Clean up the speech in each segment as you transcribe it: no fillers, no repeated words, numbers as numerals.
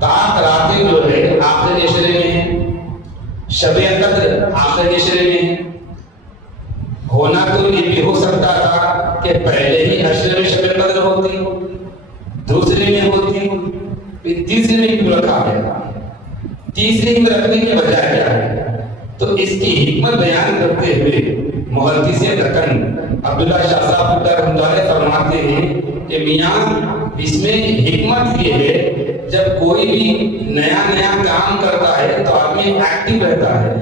طاق راتیں جو ہے آخری عشرے میں ہے، شب قدر آخری عشرے میں ہے۔ ہونا تو یہ بھی ہو سکتا تھا کہ پہلے ہی عشرے میں شب قدر ہوتی، دوسرے میں ہوتی، پھر تیسرے میں کیوں رکھا گیا؟ تیسرے میں رکھنے کے بجائے کیا ہے؟ تو اس کی حکمت بیان کرتے ہوئے محدث دکن عبداللہ شاہ صاحب رحمۃ اللہ فرماتے ہیں کہ میاں اس میں حکمت یہ ہے جب کوئی بھی نیا کام کرتا ہے تو آدمی ایکٹیو رہتا ہے،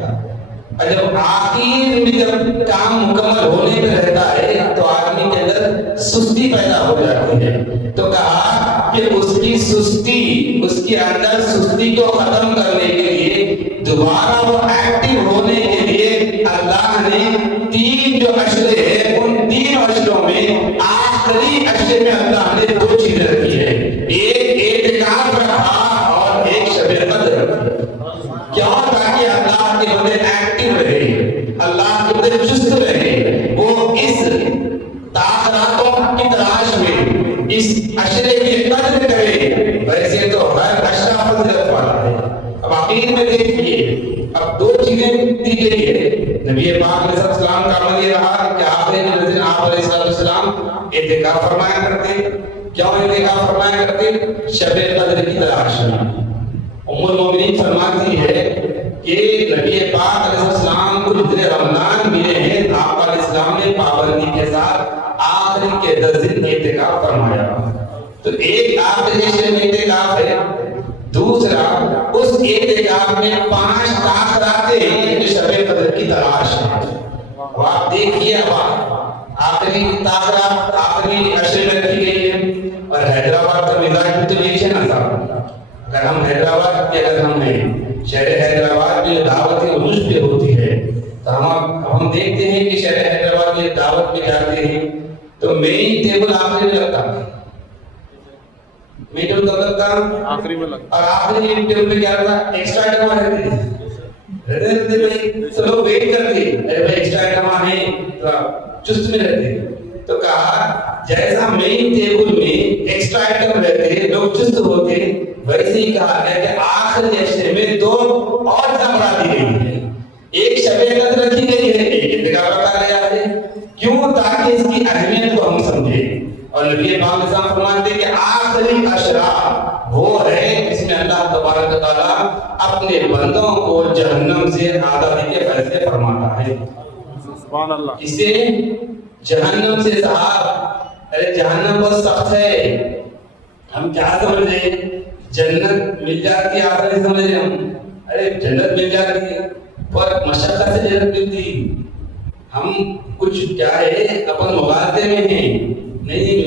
اور جب آخر میں جب کام مکمل ہونے میں رہتا ہے تو آدمی کے اندر سستی پیدا ہو جاتی ہے۔ تو کہا کہ اس کی سستی، اس کے اندر سستی کو ختم کرنے کے لیے، دوبارہ وہ ایکٹیو ہونے کے لیے اللہ نے تین جو عشرے ہیں ان تین عشروں میں آخری عشرے میں اللہ نے دو چیزیں رکھی ہے، ایک اعتکاف رکھا اور ایک شب قدر رکھی۔ کیوں؟ تاکہ اللہ کے بندے ایکٹیو رہے، اللہ کے بندے چست رہے، وہ اس تاخراتوں کی تلاش میں اس عشرے کی قدر کرے۔ ویسے تو ہر عشرہ فضیلت والا ہے۔ اب عقید میں دیکھیے، اب دو چیزیں دی گئی ہے۔ نبی پاک علیہ السلام کا عمل یہ رہا کہ آخری دن آپ علیہ السلام اعتکاف فرمایا کرتے۔ کیوں اعتکاف فرمایا کرتے؟ شب قدر کی تلاش میں۔ ام المومنین فرماتی ہے کہ نبی پاک علیہ السلام کو جتنے رمضان ملے ہیں آپ علیہ السلام نے پابندی کے ساتھ آخری کے 10 دن اعتکاف فرمایا۔ تو ایک آخری عشرے میں اعتکاف ہے، دوسرا اس اعتکاف میں 5 تاخراتیں ہیں جو شب قدر کی تلاش ہے۔ اب آپ دیکھیے، اب آخری تاخرات آخری عشرے میں رکھی گئی ہے، اور حیدرآباد کا مزاج بھی تو یہی ہے نا صاحب۔ اگر ہم حیدرآباد کے اگر ہم ہیں، شہر حیدرآباد میں دعوت عروج پہ ہوتی ہے تو ہم دیکھتے ہیں کہ شہر حیدرآباد میں دعوت میں جاتے ہیں تو مین ٹیبل آخری میں لگتا ہے، مین ٹیبل کب لگتا ہے؟ آخری میں لگتا ہے، اور آخری ٹیبل پہ کیا رہتا ہے؟ ایکسٹرا آئٹم رہتے ہیں، رہتے بھائی تو لوگ ویٹ کرتے ہیں، ارے بھائی ایکسٹرا آئٹم آئے تو چست میں رہتے ہیں۔ تو کہا جیسا مین ٹیبل میں ایکسٹرا آئٹم رہتے ہیں، لوگ چست ہوتے ہیں، ویسے ہی کہا گیا کہ آخری عشرے میں 2 اور بڑھا دی گئی ہے۔ ایک شب قدر رکھی گئی ہے، ایک اعتکاف رکھا گیا ہے۔ کیوں؟ تاکہ اس کی اہمیت کو ہم سمجھیں۔ اور نبی پاک علیہ السلام فرماتے ہیں کہ آخری عشرہ وہ ہے جس میں اللہ تبارک و تعالیٰ اپنے بندوں کو جہنم سے آزادی کے فیصلے فرماتا ہے۔ سبحان اللہ۔ اسے جہنم سے صاحب، ارے جہنم بہت سخت ہے، ہم کیا سمجھ رہے ہیں؟ جنت مل جاتی ہے آخری سمجھ رہے ہم، ارے جنت مل جاتی ہے پر مشقت سے جنت ملتی۔ ہم کچھ کیا ہے اپن مغالطے میں ہیں، نہیں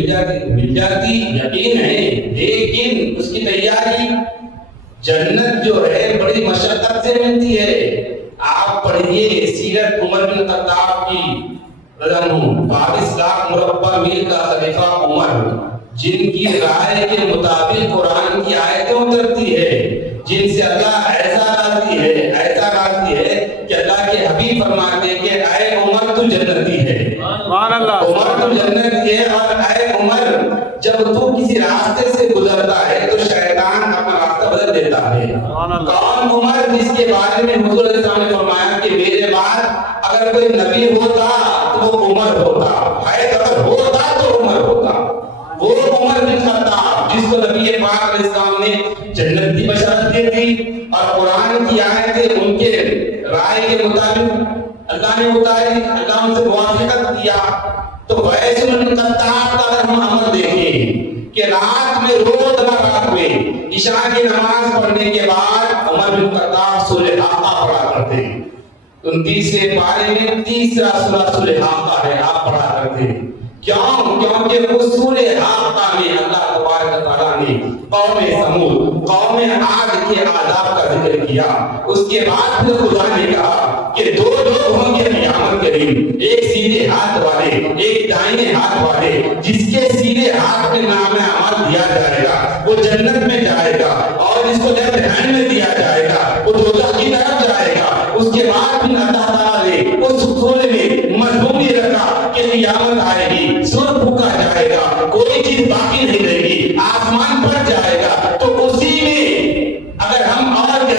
مل جاتی یقین ہے، لیکن اس کی تیاری، جنت جو ہے بڑی مشقت سے ملتی ہے۔ آپ پڑھیے سیرت عمر بن خطاب کی، 22 لاکھ مربع میل کا خلیفہ عمر، جن کی رائے کے مطابق قرآن کی آیتیں اترتی ہے، جن سے اللہ ایسا راضی ہے کہ اللہ کے حبیب فرماتے ہیں کہ اے عمر تو جنتی ہے، عمر تو جنتی ہے، اور اے عمر جب تو کسی راستے سے گزرتا ہے تو شیطان اپنا راستہ بدل دیتا ہے۔ کون عمر؟ جس کے بارے میں حضور علیہ السلام نے فرمایا کہ میرے بعد اگر کوئی نبی ہوتا تو وہ عمر ہوتا، اگر ہوتا تو عمر ہوتا۔ وہ عمر بن خطاب جس کو نبی پاک علیہ السلام نے جنت کی بشارت دی تھی، اور قرآن کی آیتیں ان کے رائے کے مطابق اللہ نے اتاری، اللہ ان سے موافقت کیا۔ تو ویسے بن خطاب کا اگر ہم عمل دیکھیں کہ رات میں روز رات میں عشاء کی نماز پڑھنے کے بعد عمر بن خطاب سورہ حاقہ پڑھا کرتے ہیں۔ 29 پارے میں تیسرا سورہ سورہ حاقہ ہے، آپ پڑھا کرتے ہیں۔ کیوں؟ کیونکہ اس سورہ حاقہ میں اللہ تبارک و تعالیٰ نے قوم سمود، قوم عاد کے عذاب کا ذکر کیا۔ اس کے بعد پھر خدا نے کہا کہ 2 لوگ ہوں گے قیامت کے دن، ایک سیدھے ہاتھ والے، ایک دائیں ہاتھ والے، جس کے سیدھے ہاتھ میں نام اعمال دیا جائے گا وہ جنت میں جائے گا، اور جس کو لیفٹ ہینڈ میں دیا جائے گا وہ دوزخ کی طرف جائے گا۔ اس کے بعد پھر اللہ تعالیٰ نے اس سورے میں مضمون یہ رکھا کہ قیامت آئے گی، سور پھونکا جائے گا، کوئی چیز باقی نہیں رہے گی، آسمان پھٹ جائے گا، تو اسی میں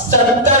70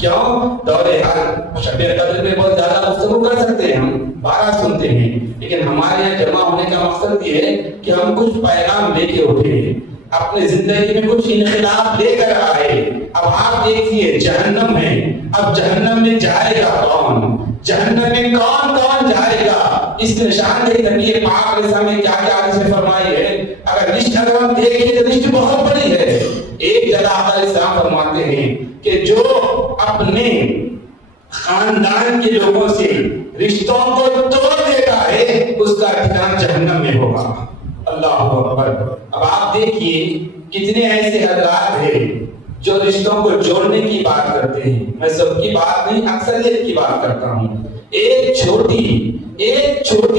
کیوں دور حال شب قدر میں بہت زیادہ گفتگو کر سکتے ہیں، ہم بارہ سنتے ہیں، لیکن ہمارے یہاں جمع ہونے کا مقصد یہ ہے کہ ہم کچھ پیغام لے کے اٹھے، اپنے زندگی میں کچھ انقلاب لے کر آئے۔ اب آپ دیکھیے جہنم ہے، اب جہنم میں جائے گا کون، جہنم میں کون کون جائے گا، اس نشاندہی نبی پاک علیہ السلام نے کیا کیا حدیث میں فرمائی ہے۔ اگر لسٹ اگر ہم دیکھیں تو لسٹ بہت بڑی ہے۔ ایک جگہ آقا علیہ السلام فرماتے ہیں کہ جو اپنے خاندان کے لوگوں سے رشتوں کو توڑ دیتا ہے اس کا ٹھکانہ جہنم میں ہوگا۔ اللہ اکبر۔ اب آپ دیکھیے کتنے ایسے حضرات ہیں جو رشتوں کو جوڑنے کی بات کرتے ہیں، میں سب کی بات نہیں اکثریت کی بات کرتا ہوں۔ ایک چھوٹی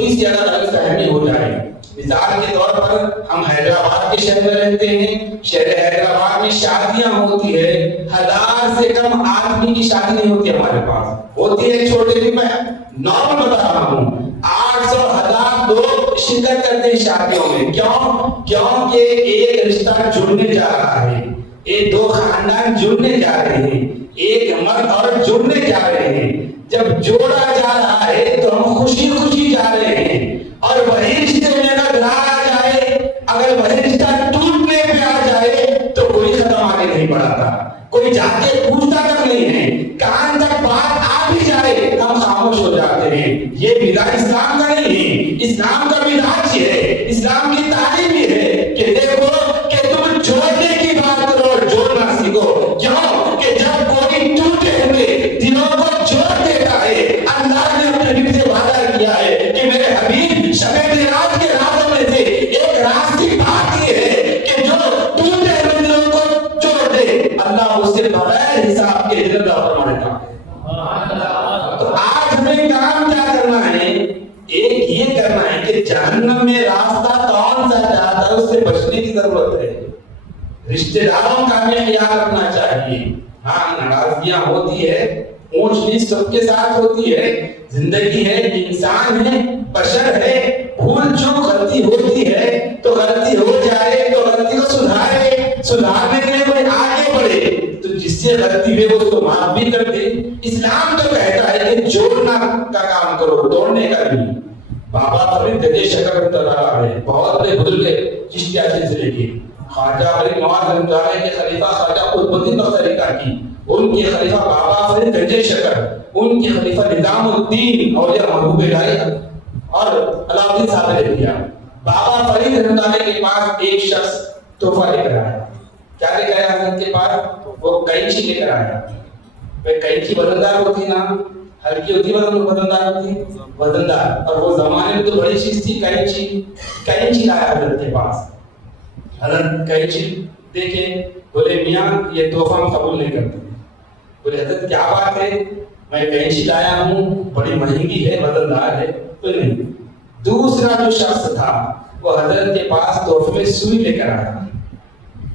سی اگر غلط فہمی ہو جائے، مثال کے طور پر ہم حیدرآباد کے شہر میں رہتے ہیں، شہر حیدرآباد میں شادیاں ہوتی ہے، 1000 سے کم آدمی کی شادی نہیں ہوتی ہمارے پاس، ہوتی ہے چھوٹے دن میں نارمل بتا رہا ہوں 800 1000 لوگ شرکت کرتے ہیں شادیوں میں۔ کیوں کہ ایک رشتہ جڑنے جا رہا ہے، ایک دو خاندان جڑنے جا رہے ہیں، ایک مرد عورت جڑنے جا رہے ہیں۔ جب جوڑا جا رہا ہے تو ہم خوشی خوشی جا رہے ہیں، اور وہی رشتے میں اگر دراڑ آ جائے، اگر وہی رشتہ ٹوٹنے پہ آ جائے تو کوئی قدم آگے نہیں بڑھاتا، کوئی جا کے پوچھتا تک نہیں ہے، کان تک بات آ بھی جائے ہم خاموش ہو جاتے ہیں۔ یہ مزاج اسلام کا نہیں ہے، اسلام کا مزاج یہ ہے، اسلام کی تعلیم یہ ہے کہ دیکھو کہ تم جوڑنے کی بات کرو اور جوڑنا سیکھو۔ کیوں کہ جب کوئی ٹوٹے ہوئے دلوں کو جوڑ دیتا ہے، اللہ نے اپنے نبی سے وعدہ کیا ہے کہ میرے حبیب شب معراج کے راتوں میں سے ایک راز کی بات یہ ہے کہ جو ٹوٹے ہوئے دلوں کو جوڑ دے اللہ اس سے بغیر حساب کے جنت عطا فرمائے گا۔ تو آج ہمیں کام کیا کرنا ہے؟ ایک یہ کرنا ہے کہ جہنم میں راستہ کون سا جاتا ہے اس سے بچنے کی ضرورت ہے۔ رشتہ داروں کا ہمیں خیال رکھنا چاہیے۔ ہاں ناراضگیاں ہوتی ہے، اونچ نیچ سب کے ساتھ ہوتی ہے، زندگی ہے، انسان ہے، بشر ہے، بھول چوک غلطی ہوتی ہے تو غلطی ہو جائے تو غلطی کو سدھارنے کے لیے کوئی آگے بڑھے تو جس سے غلطی ہوئی اس کو معاف بھی کر دے۔ اسلام تو کہتا ہے کہ جوڑنا کا کام کرو، توڑنے کا نہیں۔ بابا فرید گجے شکر اللہ ہے، بہت بڑے بزرگ چشتیہ سلسلے کے، خواجہ فرید نواز رحمۃ اللہ علیہ کے خلیفہ خواجہ قطب الدین بختیاری کاکی، ان کے خلیفہ بابا فرید گجے شکر، ان کے خلیفہ نظام الدین اولیاء محبوب الہی اور علاؤ الدین صاحب نے دیا۔ بابا فرید رحمۃ اللہ علیہ کے پاس ایک شخص تحفہ لے کر آیا۔ کیا لے کر آیا حضرت کے پاس؟ وہ قینچی لے کر آیا۔ قینچی وزندار ہوتی نا، ہلکی ہوتی وزندار ہوتی وزندار، اور وہ زمانے میں تو بڑی چیز تھی قینچی لایا حضرت کے پاس۔ حضرت قینچی دیکھے، بولے میاں یہ تحفہ ہم قبول نہیں کرتے۔ بولے حضرت کیا بات ہے؟ میں قینچی لایا ہوں، بڑی مہنگی ہے، وزندار ہے۔ بولے نہیں۔ دوسرا جو شخص تھا وہ حضرت کے پاس تحفے میں سوئی لے کر آیا۔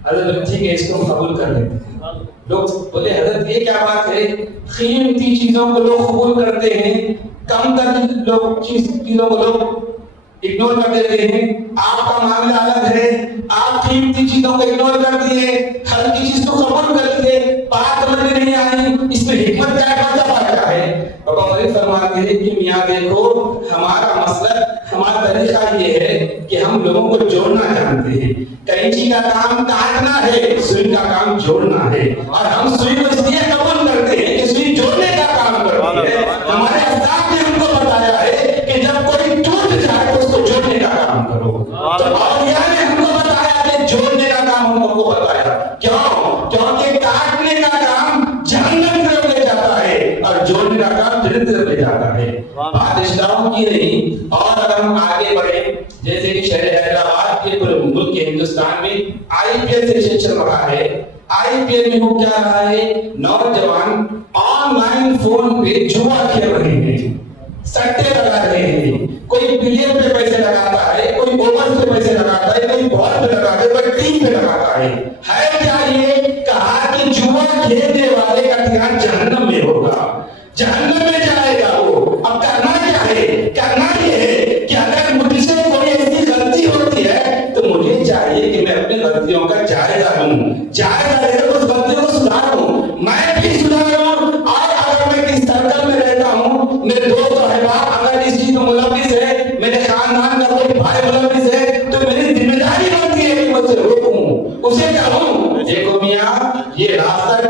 حضرت ٹھیک ہے اس کو قبول کر لیتے ہیں۔ لوگ بولے حضرت یہ کیا بات ہے؟ قیمتی چیزوں کو لوگ قبول کرتے ہیں، کم تر لوگ چیزوں کو لوگ اگنور کر دیتے ہیں۔ آپ کا معاملہ الگ ہے، آپ قیمتی چیزوں کو اگنور کر دیے، ہلکی چیز کو قبول کر لیے، بات سمجھ میں نہیں آئی، اس میں حکمت کیا ہے، فلسفہ کیا ہے؟ بابا فرید فرماتے ہیں کہ میاں دیکھو ہمارا مسلک، ہمارا طریقہ یہ ہے کہ ہم لوگوں کو جوڑنا جانتے ہیں۔ قینچی کا کام کاٹنا ہے، سوئی کا کام جوڑنا ہے، اور ہم سوئی کو اس لیے قبول کرتے ہیں کہ سوئی جوڑنے کا کام کرتی ہے۔ ہمارے اسلاف نے ہم کو بتایا ہے کہ جب کوئی ٹوٹ جائے تو اس کو جوڑنے کا کام کرو۔ تو اولیاء نے ہم کو بتایا کہ جوڑنے کا کام ہم کو بتایا۔ کیونکہ کاٹنے کا کام جہنم کی طرف لے جاتا ہے اور جوڑنے کا کام جنت کی طرف لے جاتا ہے۔ بات اسلام کی نہیں۔ اور اگر ہم آگے بڑھیں، جیسے کہ شہر حیدرآباد کے پورے ملک کے ہندوستان میں IPL سیشن چل رہا ہے۔ IPL میں ہو کیا رہا ہے؟ نوجوان آن لائن فون پہ جوا کھیل رہے ہیں، سٹے لگا رہے ہیں، کوئی پلیئر پہ پیسے لگاتا ہے، کوئی اوور پہ پیسے لگاتا ہے، کوئی بال پہ لگاتا ہے، کوئی ٹیم پہ لگاتا ہے۔ کیا یہ کہا کہ جوا کھیلنے والے کا ٹھکانہ جہنم میں ہوگا، جہنم میں جائے گا وہ۔ اب کرنا کیا ہے؟ کرنا یہ ہے کہ اگر مجھ سے کوئی ایسی غلطی ہوتی ہے تو مجھے چاہیے کہ میں اپنی غلطیوں کا جائزہ لوں، جائزہ لے کر اس غلطی کو سدھاروں، میں بھی سدھاروں،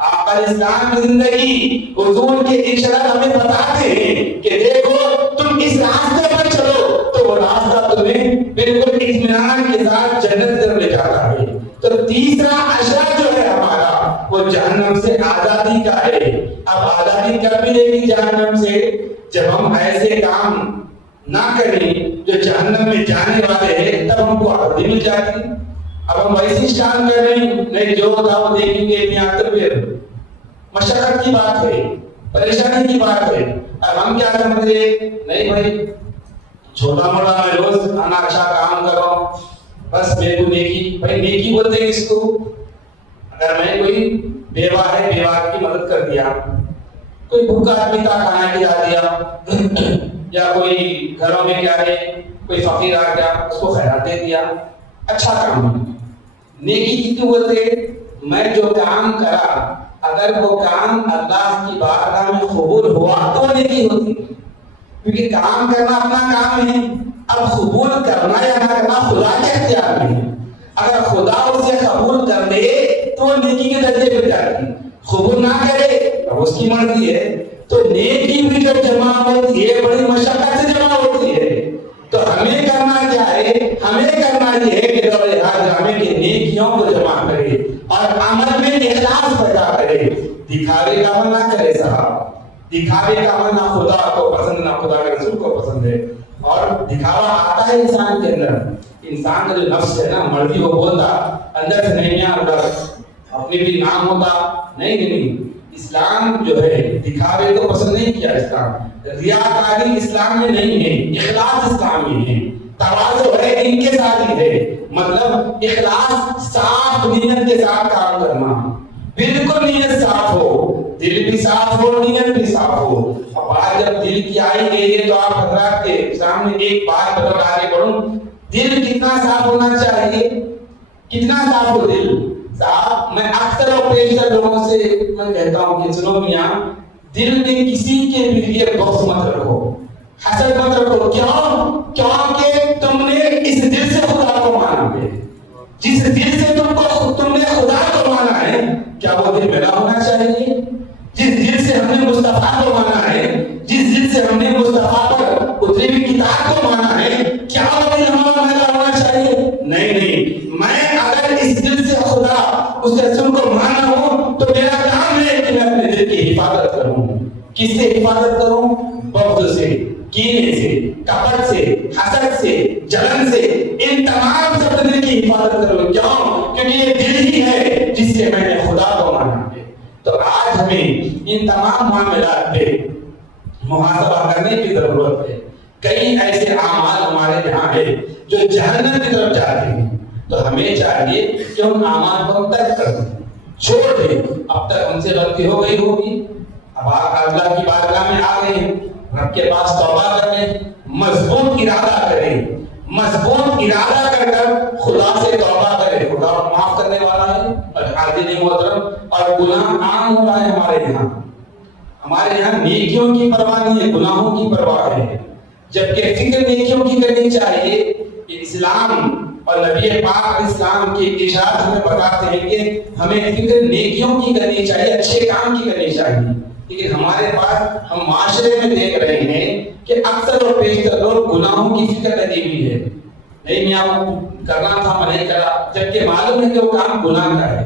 آقا اسلام کی زندگی حضور کے ارشاد ہمیں بتاتے ہیں کہ دیکھو تم اس راستے پر چلو تو وہ راستہ تمہیں بالکل اطمینان کے ساتھ جنت طرف لے جاتا ہے. تو تیسرا اشرا جو ہے ہمارا وہ جہنم سے آزادی کا ہے. اب آزادی کب ملے گی جہنم سے؟ جب ہم ایسے کام نہ کریں جو جہنم میں جانے والے ہیں تب ہم کو آزادی مل جاتی. اب ہم ویسے کام کر رہے ہیں نہیں جو ہوگا وہ دیکھیں گے میاں تو پھر مشقت کی بات ہے, پریشانی کی بات ہے. اب ہم کیا سمجھتے ہیں نہیں بھائی چھوٹا موٹا میں روز انا اچھا کام کرو بس میرے کو نیکی, بھائی نیکی بولتے ہیں اس کو. اگر میں کوئی بیوہ ہے بیوہ کی مدد کر دیا, کوئی بھوکا آدمی کا کھانا کھلا دیا, یا کوئی گھروں میں کیا ہے کوئی فقیر آ گیا اس کو خیرات دے دیا, اچھا کام. نیکی کیوں بولتے ہیں؟ میں جو کام کرا اگر وہ کام اللہ کی بارگاہ میں قبول ہوا تو نیکی ہوتی, کیونکہ کام کرنا اپنا کام ہے. اب قبول کرنا یا نہ کرنا خدا کے اختیار میں ہے. اگر خدا اسے قبول کر لے تو وہ نیکی کے درجے پہ جاتی, قبول نہ کرے تو اس کی مرضی ہے. تو نیکی بھی جو جمع ہوتی ہے بڑی مشقت سے جمع ہوتی ہے. تو ہمیں کرنا کیا ہے؟ ہمیں کرنا یہ ہے کہ دور حاضر میں کہ نیکیوں کو جمع کرے اور عمل میں اخلاص پیدا کرے. دکھاوے کا عمل نہ کرے صاحب, دکھاوے کا عمل نہ خدا کو پسند نہ خدا کے رسول کو پسند ہے. اور دکھاوا آتا ہے انسان کے اندر, انسان کا جو نفس ہے نا مرضی وہ بولتا اندر سے نہیں آتا, اپنے بھی نام ہوتا نہیں. اسلام جو ہے دکھاوے کو پسند نہیں کیا. اسلام ریاکاری اسلام میں نہیں ہے, اخلاص اسلام میں ہے. تواضع ہے ان کے ساتھ ہی ہے, مطلب اخلاص صاف نیت کے ساتھ کام کرنا, بالکل نیت صاف ہو, دل بھی صاف ہو نیت بھی صاف ہو. اب آج جب دل کی آئی گئی ہے تو آپ حضرات کے سامنے ایک بات بتا آگے بڑھوں. دل کتنا صاف ہونا چاہیے, کتنا صاف ہو دل صاحب. میں اکثر اور بیشتر لوگوں سے میں کہتا ہوں کہ سنو میاں, دل میں کسی کے لیے بغض مت رکھو, حسد مت رکھو. کیوں؟ کیونکہ تم نے اس دل سے خدا کو مانا ہے. جس دل سے تم نے خدا کو مانا ہے کیا وہ دل میرا ہونا چاہیے؟ جس دل سے ہم نے مصطفیٰ کو مانا ہے, جس دل سے ہم نے مصطفیٰ پر اتری ہوئی کتاب کو مانا ہے, کیا وہ دل ہمارا میرا ہونا چاہیے؟ نہیں. میں اگر اس دل سے خدا اس رسول کو مانا ہوں تو میرا کام ہے کہ میں اپنے دل کی حفاظت کروں. کس سے حفاظت کروں؟ بغض سے, کینے سے, کپٹ سے, حسد سے, جلن سے, ان تمام سے اپنے دل کی حفاظت کروں. کیوں؟ کیونکہ یہ دل ہی ہے جس سے میں نے خدا کو مانا ہے. تو آج ہمیں ان تمام معاملات پہ محاسبہ کرنے کی ضرورت ہے. کئی ایسے اعمال ہمارے یہاں ہے جو جہنم کی طرف جاتے ہیں, تو ہمیں چاہیے کہ ان اعمال کو ہم ترک کر دیں, چھوڑ دیں. اب تک ہم سے غلطی ہو گئی ہوگی, اب آپ اللہ کی بارگاہ میں آ گئے ہیں, رب کے پاس توبہ کر لیں, مضبوط ارادہ کریں, مضبوط ارادہ کر کر خدا سے توبہ کریں. خدا معاف کرنے والا ہے اور عادل محترم. اور گناہ عام ہو رہا ہے ہمارے یہاں نیکیوں کی پرواہ نہیں ہے, گناہوں کی پرواہ ہے. جبکہ فکر نیکیوں کی کرنی چاہیے. اسلام اور نبی پاک علیہ السلام کے ارشاد ہمیں بتاتے ہیں کہ ہمیں فکر نیکیوں کی کرنی چاہیے, اچھے کام کی کرنی چاہیے. لیکن ہمارے پاس ہم معاشرے میں دیکھ رہے ہیں کہ اکثر اور بیشتر لوگ گناہوں کی فکر لگی ہوئی ہے. نہیں میاں کرنا تھا میں نہیں کرا, جبکہ معلوم ہے کہ وہ کام گناہ کا ہے,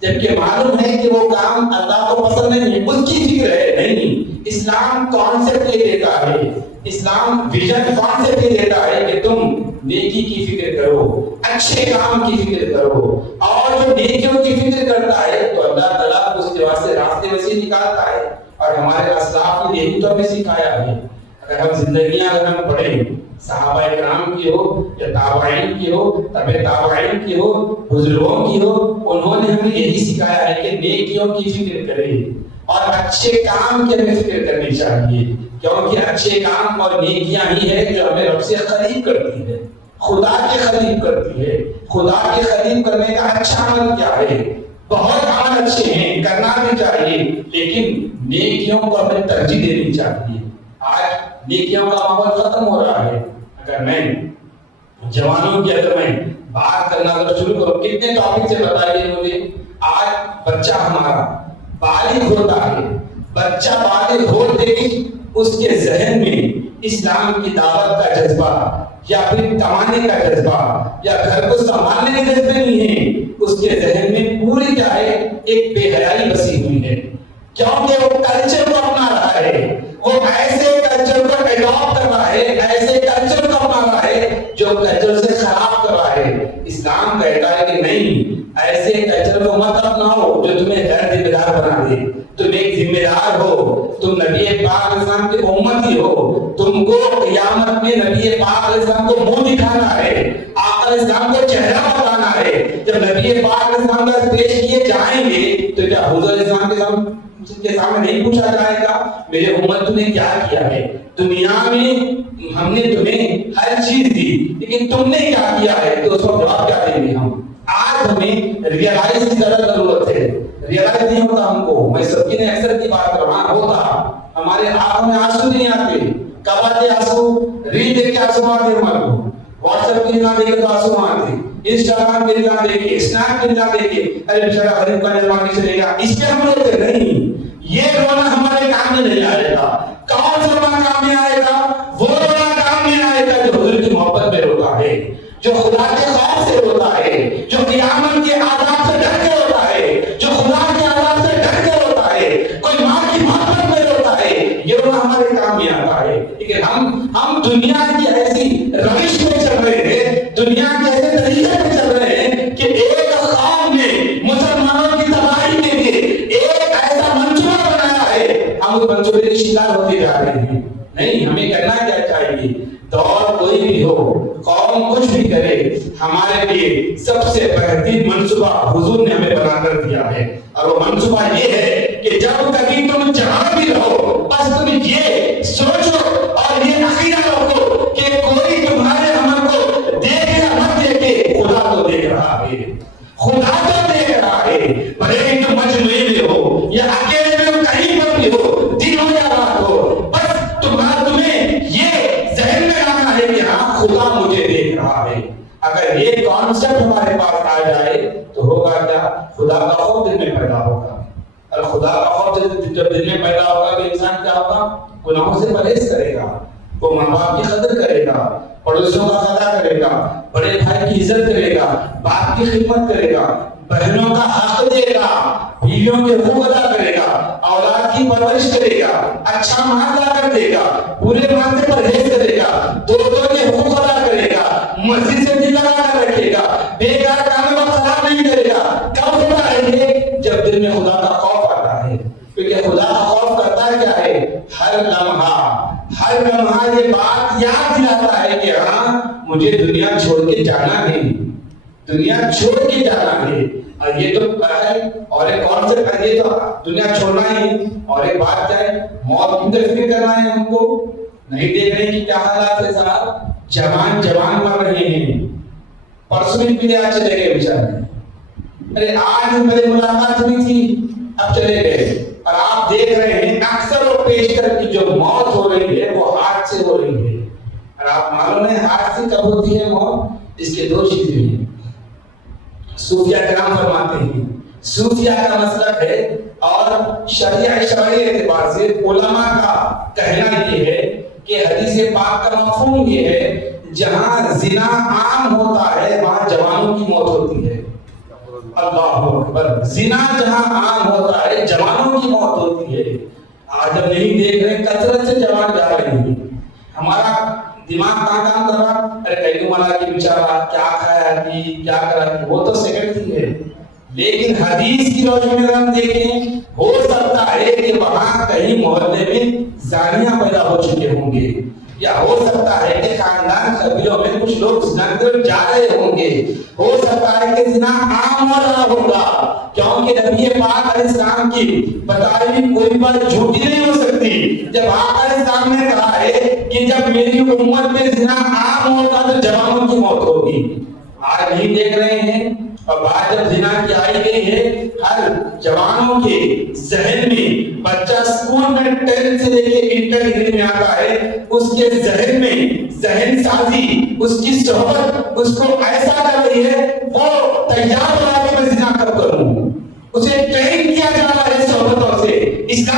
جبکہ معلوم ہے کہ وہ کام اللہ کو پسند نہیں ہے, اس کی فکر ہے. نہیں, اسلام کانسیپٹ یہ دیتا ہے, اسلام ویژن کانسیپٹ یہ دیتا ہے کہ تم نیکی کی فکر کرو, اچھے کام کی فکر کرو. اور جو نیکیوں کی فکر کرتا ہے تو اللہ تعالیٰ اس کے واسطے راستے میں سے نکالتا ہے. اور ہمارے اسلاف نے یہی تو ہمیں سکھایا ہے. اگر ہم زندگیاں اگر ہم پڑھیں, صحابہ کرام کی ہو یا تابعین کی ہو, تبع تابعین کی ہو, بزرگوں کی ہو, انہوں نے ہمیں یہی سکھایا ہے کہ نیکیوں کی فکر کریں اور اچھے کام کی ہمیں فکر کرنی چاہیے. کیونکہ اچھے کام اور نیکیاں ہی ہے جو ہمیں رب سے قریب کرتی ہے, خدا کے قریب کرتی ہے. خدا کے قریب کرنے کا اچھا عمل کیا ہے؟ بہت عمل اچھے ہیں, کرنا بھی چاہیے, لیکن نیکیوں کو ہمیں ترجیح دینی چاہیے. آج نیکیوں کا ماحول ختم ہو رہا ہے. اگر میں جوانوں کی اگر میں بات کرنا اگر شروع کروں, کتنے ٹاپک سے بتائیے مجھے. آج بچہ ہمارا بالغ ہوتا ہے، بچہ بالغ ہوتے ہی اس کے ذہن میں اسلام کی دعوت کا جذبہ یا پھر کمانے کا جذبہ یا گھر کو سنبھالنے کے جذبے نہیں ہے، اس کے ذہن میں پوری کیا ہے ایک بے حیائی بسی ہوئی ہے، کیونکہ وہ کلچر کو اپنا رہا ہے، وہ ایسے کلچر کو ایڈاپٹ کر رہا ہے، ایسے کلچر کو اپنا رہا ہے جو کلچر سے خراب کر رہا ہے۔ اسلام کہتا ہے کہ نہیں، ایسے کلچر کو مت اپناؤ جو تمہیں غیر ذمہ دار بنا دے، تم ایک ذمہ دار ہو، تم نبی پاک علیہ السلام کے امتی ہو، تم کو قیامت میں نبی پاک علیہ السلام کو منہ دکھانا ہے، آقا علیہ السلام کو چہرہ بتانا ہے۔ جب نبی پاک علیہ السلام کا پیش کیے جائیں گے تو کیا حضور علیہ السلام کے سامنے نہیں پوچھا جائے گا میرے امت تم نے کیا کیا ہے؟ دنیا میں ہم نے تمہیں ہر چیز دی لیکن تم نے کیا کیا ہے؟ تو اس کو جواب کیا دیں گے ہم؟ آج ہمیں ریئلائز کی ضرورت ہے، ریئلائز نہیں ہوتا ہم کو۔ میں سب کی اکثر کی بات کر رہا ہوتا، ہمارے آنکھوں میں آنسو نہیں آتے، کب آتے آنسو؟ ریل دیکھ کے آنسو آتے ہمارے کو، واٹس ایپ کے نہ دیکھے تو آنسو آتے، انسٹاگرام کے نہ دیکھے، اسنیپ کے نہ دیکھے، ارے بیچارہ غریب کا نظام نہیں چلے گا، اس پہ ہم روتے نہیں۔ یہ رونا ہمارے کام میں نہیں آئے گا۔ کون سا رونا کام میں آئے گا؟ وہ رونا کام میں آئے گا جو حضور کی محبت میں روتا ہے، جو خدا کے خوف سے روتا ہے، جو قیامت کے عذاب سے ڈر کے روتا ہے، جو خدا کے عذاب سے ڈر کے روتا ہے، کوئی ماں کی محبت میں روتا ہے، یہ رونا ہمارے کام میں آتا ہے۔ لیکن ہم دنیا کی ایسی روش میں چل رہے ہیں، دنیا کے ایسے طریقے میں چل رہے ہیں کہ ایک قوم نے مسلمانوں کی تباہی کے لیے ایک ایسا منصوبہ بنایا ہے، ہم اس منصوبے کے شکار ہوتے جا رہے ہیں۔ نہیں، ہمیں کرنا کیا چاہیے؟ دور کوئی بھی ہو، قوم کچھ بھی کرے، ہمارے لیے سب سے بہترین منصوبہ حضور نے ہمیں بنا کر دیا ہے، اور وہ منصوبہ یہ ہے کہ جب کبھی تم جہاں بھی رہو بس تم یہ سوچو اور یہ عقیدہ رکھو کہ کوئی تمہارے عمل کو دیکھے یا مت دیکھے، خدا تو دیکھ رہا ہے، خدا تو دیکھ رہا ہے، بھلے ہی تم مجموعے میں ہو یا اکیلے میں کہیں پر بھی ہو، دن ہو یا رات ہو، بس تمہیں یہ ذہن میں لانا ہے کہ ہاں خدا مجھے دیکھ رہا ہے۔ اگر یہ کانسیپٹ ہمارے پاس آ جائے تو ہوگا کیا؟ خدا کا خوف دل میں پیدا ہوگا، اور خدا کا خوف جب دل میں پیدا ہوگا تو انسان کیا ہوگا؟ گناہوں سے پرہیز کرے گا، وہ ماں باپ کی قدر کرے گا، پڑوسیوں کا خطا کرے گا، بڑے بھائی کی عزت کرے گا، باپ کی خدمت کرے گا، بہنوں کا حق دے گا، بیویوں کے حقوق ادا کرے گا، اولاد کی پرورش کرے گا، اچھا مال لا کر دے گا، برے مال سے پرہیز کرے گا، دوستوں کے حقوق ادا کرے گا، مسجد سے دل لگا کر رکھے گا، بیکار کاموں کو خراب نہیں کرے گا۔ کب ہوتا ہے یہ؟ جب دل میں خدا کا خوف آتا ہے، کیونکہ خدا کا خوف کرتا ہے کیا ہے؟ ہر لمحہ یہ بات یاد دلاتا ہے کہ ہاں مجھے دنیا چھوڑ کے جانا ہے، دنیا چھوڑ کے جانا ہے۔ اور یہ تو ہے، اور ایک اور سے یہ تو دنیا چھوڑنا ہی، اور ایک بات کیا ہے؟ موت کی فکر کرنا ہے ہم کو، نہیں دیکھ رہے کہ کیا حالات ہے صاحب، جوان مر رہے ہیں، پرسوں بھی پلے آج چلے گئے بیچارے، ارے آج میرے ملاقات ہوئی تھی اب چلے گئے، اور آپ دیکھ رہے ہیں اکثر و بیشتر کی جو موت ہو رہی ہے وہ ہارٹ سے ہو رہی ہے۔ اور آپ معلوم ہے ہارٹ سے کب ہوتی ہے موت؟ اس کے دو چیزیں ہیں۔ صوفیہ کرام فرماتے ہیں، صوفیہ کا مسلک ہے اور شرعی اعتبار سے علماء کا کہنا یہ ہے کہ حدیث پاک کا مفہوم یہ ہے جہاں زنا عام ہوتا ہے وہاں جوانوں کی موت ہوتی ہے۔ اللہ اکبر، زنا جہاں عام ہوتا ہے جوانوں کی موت ہوتی ہے۔ آج ہم نہیں دیکھ رہے کثرت سے جوان جا رہے ہیں، ہمارا دماغ کہاں کام کر رہا؟ ارے کہیں تو مانا کہ بیچارہ کیا کھایا کہ کیا کرا کہ، وہ تو سیکنڈ تھنگ ہے، لیکن حدیث کی روشنی میں ہم دیکھیں ہو سکتا ہے کہ وہاں کہیں محلے میں زانیاں پیدا ہو چکے ہوں گے، یا ہو سکتا ہے کہ خاندان قبیلوں میں کچھ لوگ زنا کی طرف جا رہے ہوں گے، ہو سکتا ہے کہ زنا عام ہو رہا ہوگا، کیونکہ نبی پاک علیہ السلام کی بتائی ہوئی کوئی بات جھوٹی نہیں ہو سکتی۔ جب آقا علیہ السلام نے کہا ہے کہ جب میری امت میں زنا عام ہوگا تو جوانوں کی موت ہوگی، آج نہیں دیکھ رہے ہیں؟ اور بات جب زنا کی آئی گئی ہے، ہر جوانوں کے ذہن میں، بچہ اسکول میں 10 سے لے کے انٹر ڈگری میں آتا ہے، اس کے ذہن میں ذہن سازی، اس کی صحبت اس کو ایسا کر رہی ہے وہ تیار ہو رہا ہے کہ میں زنا کب کروں، اسے ٹرین کیا جا رہا ہے صحبت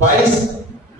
22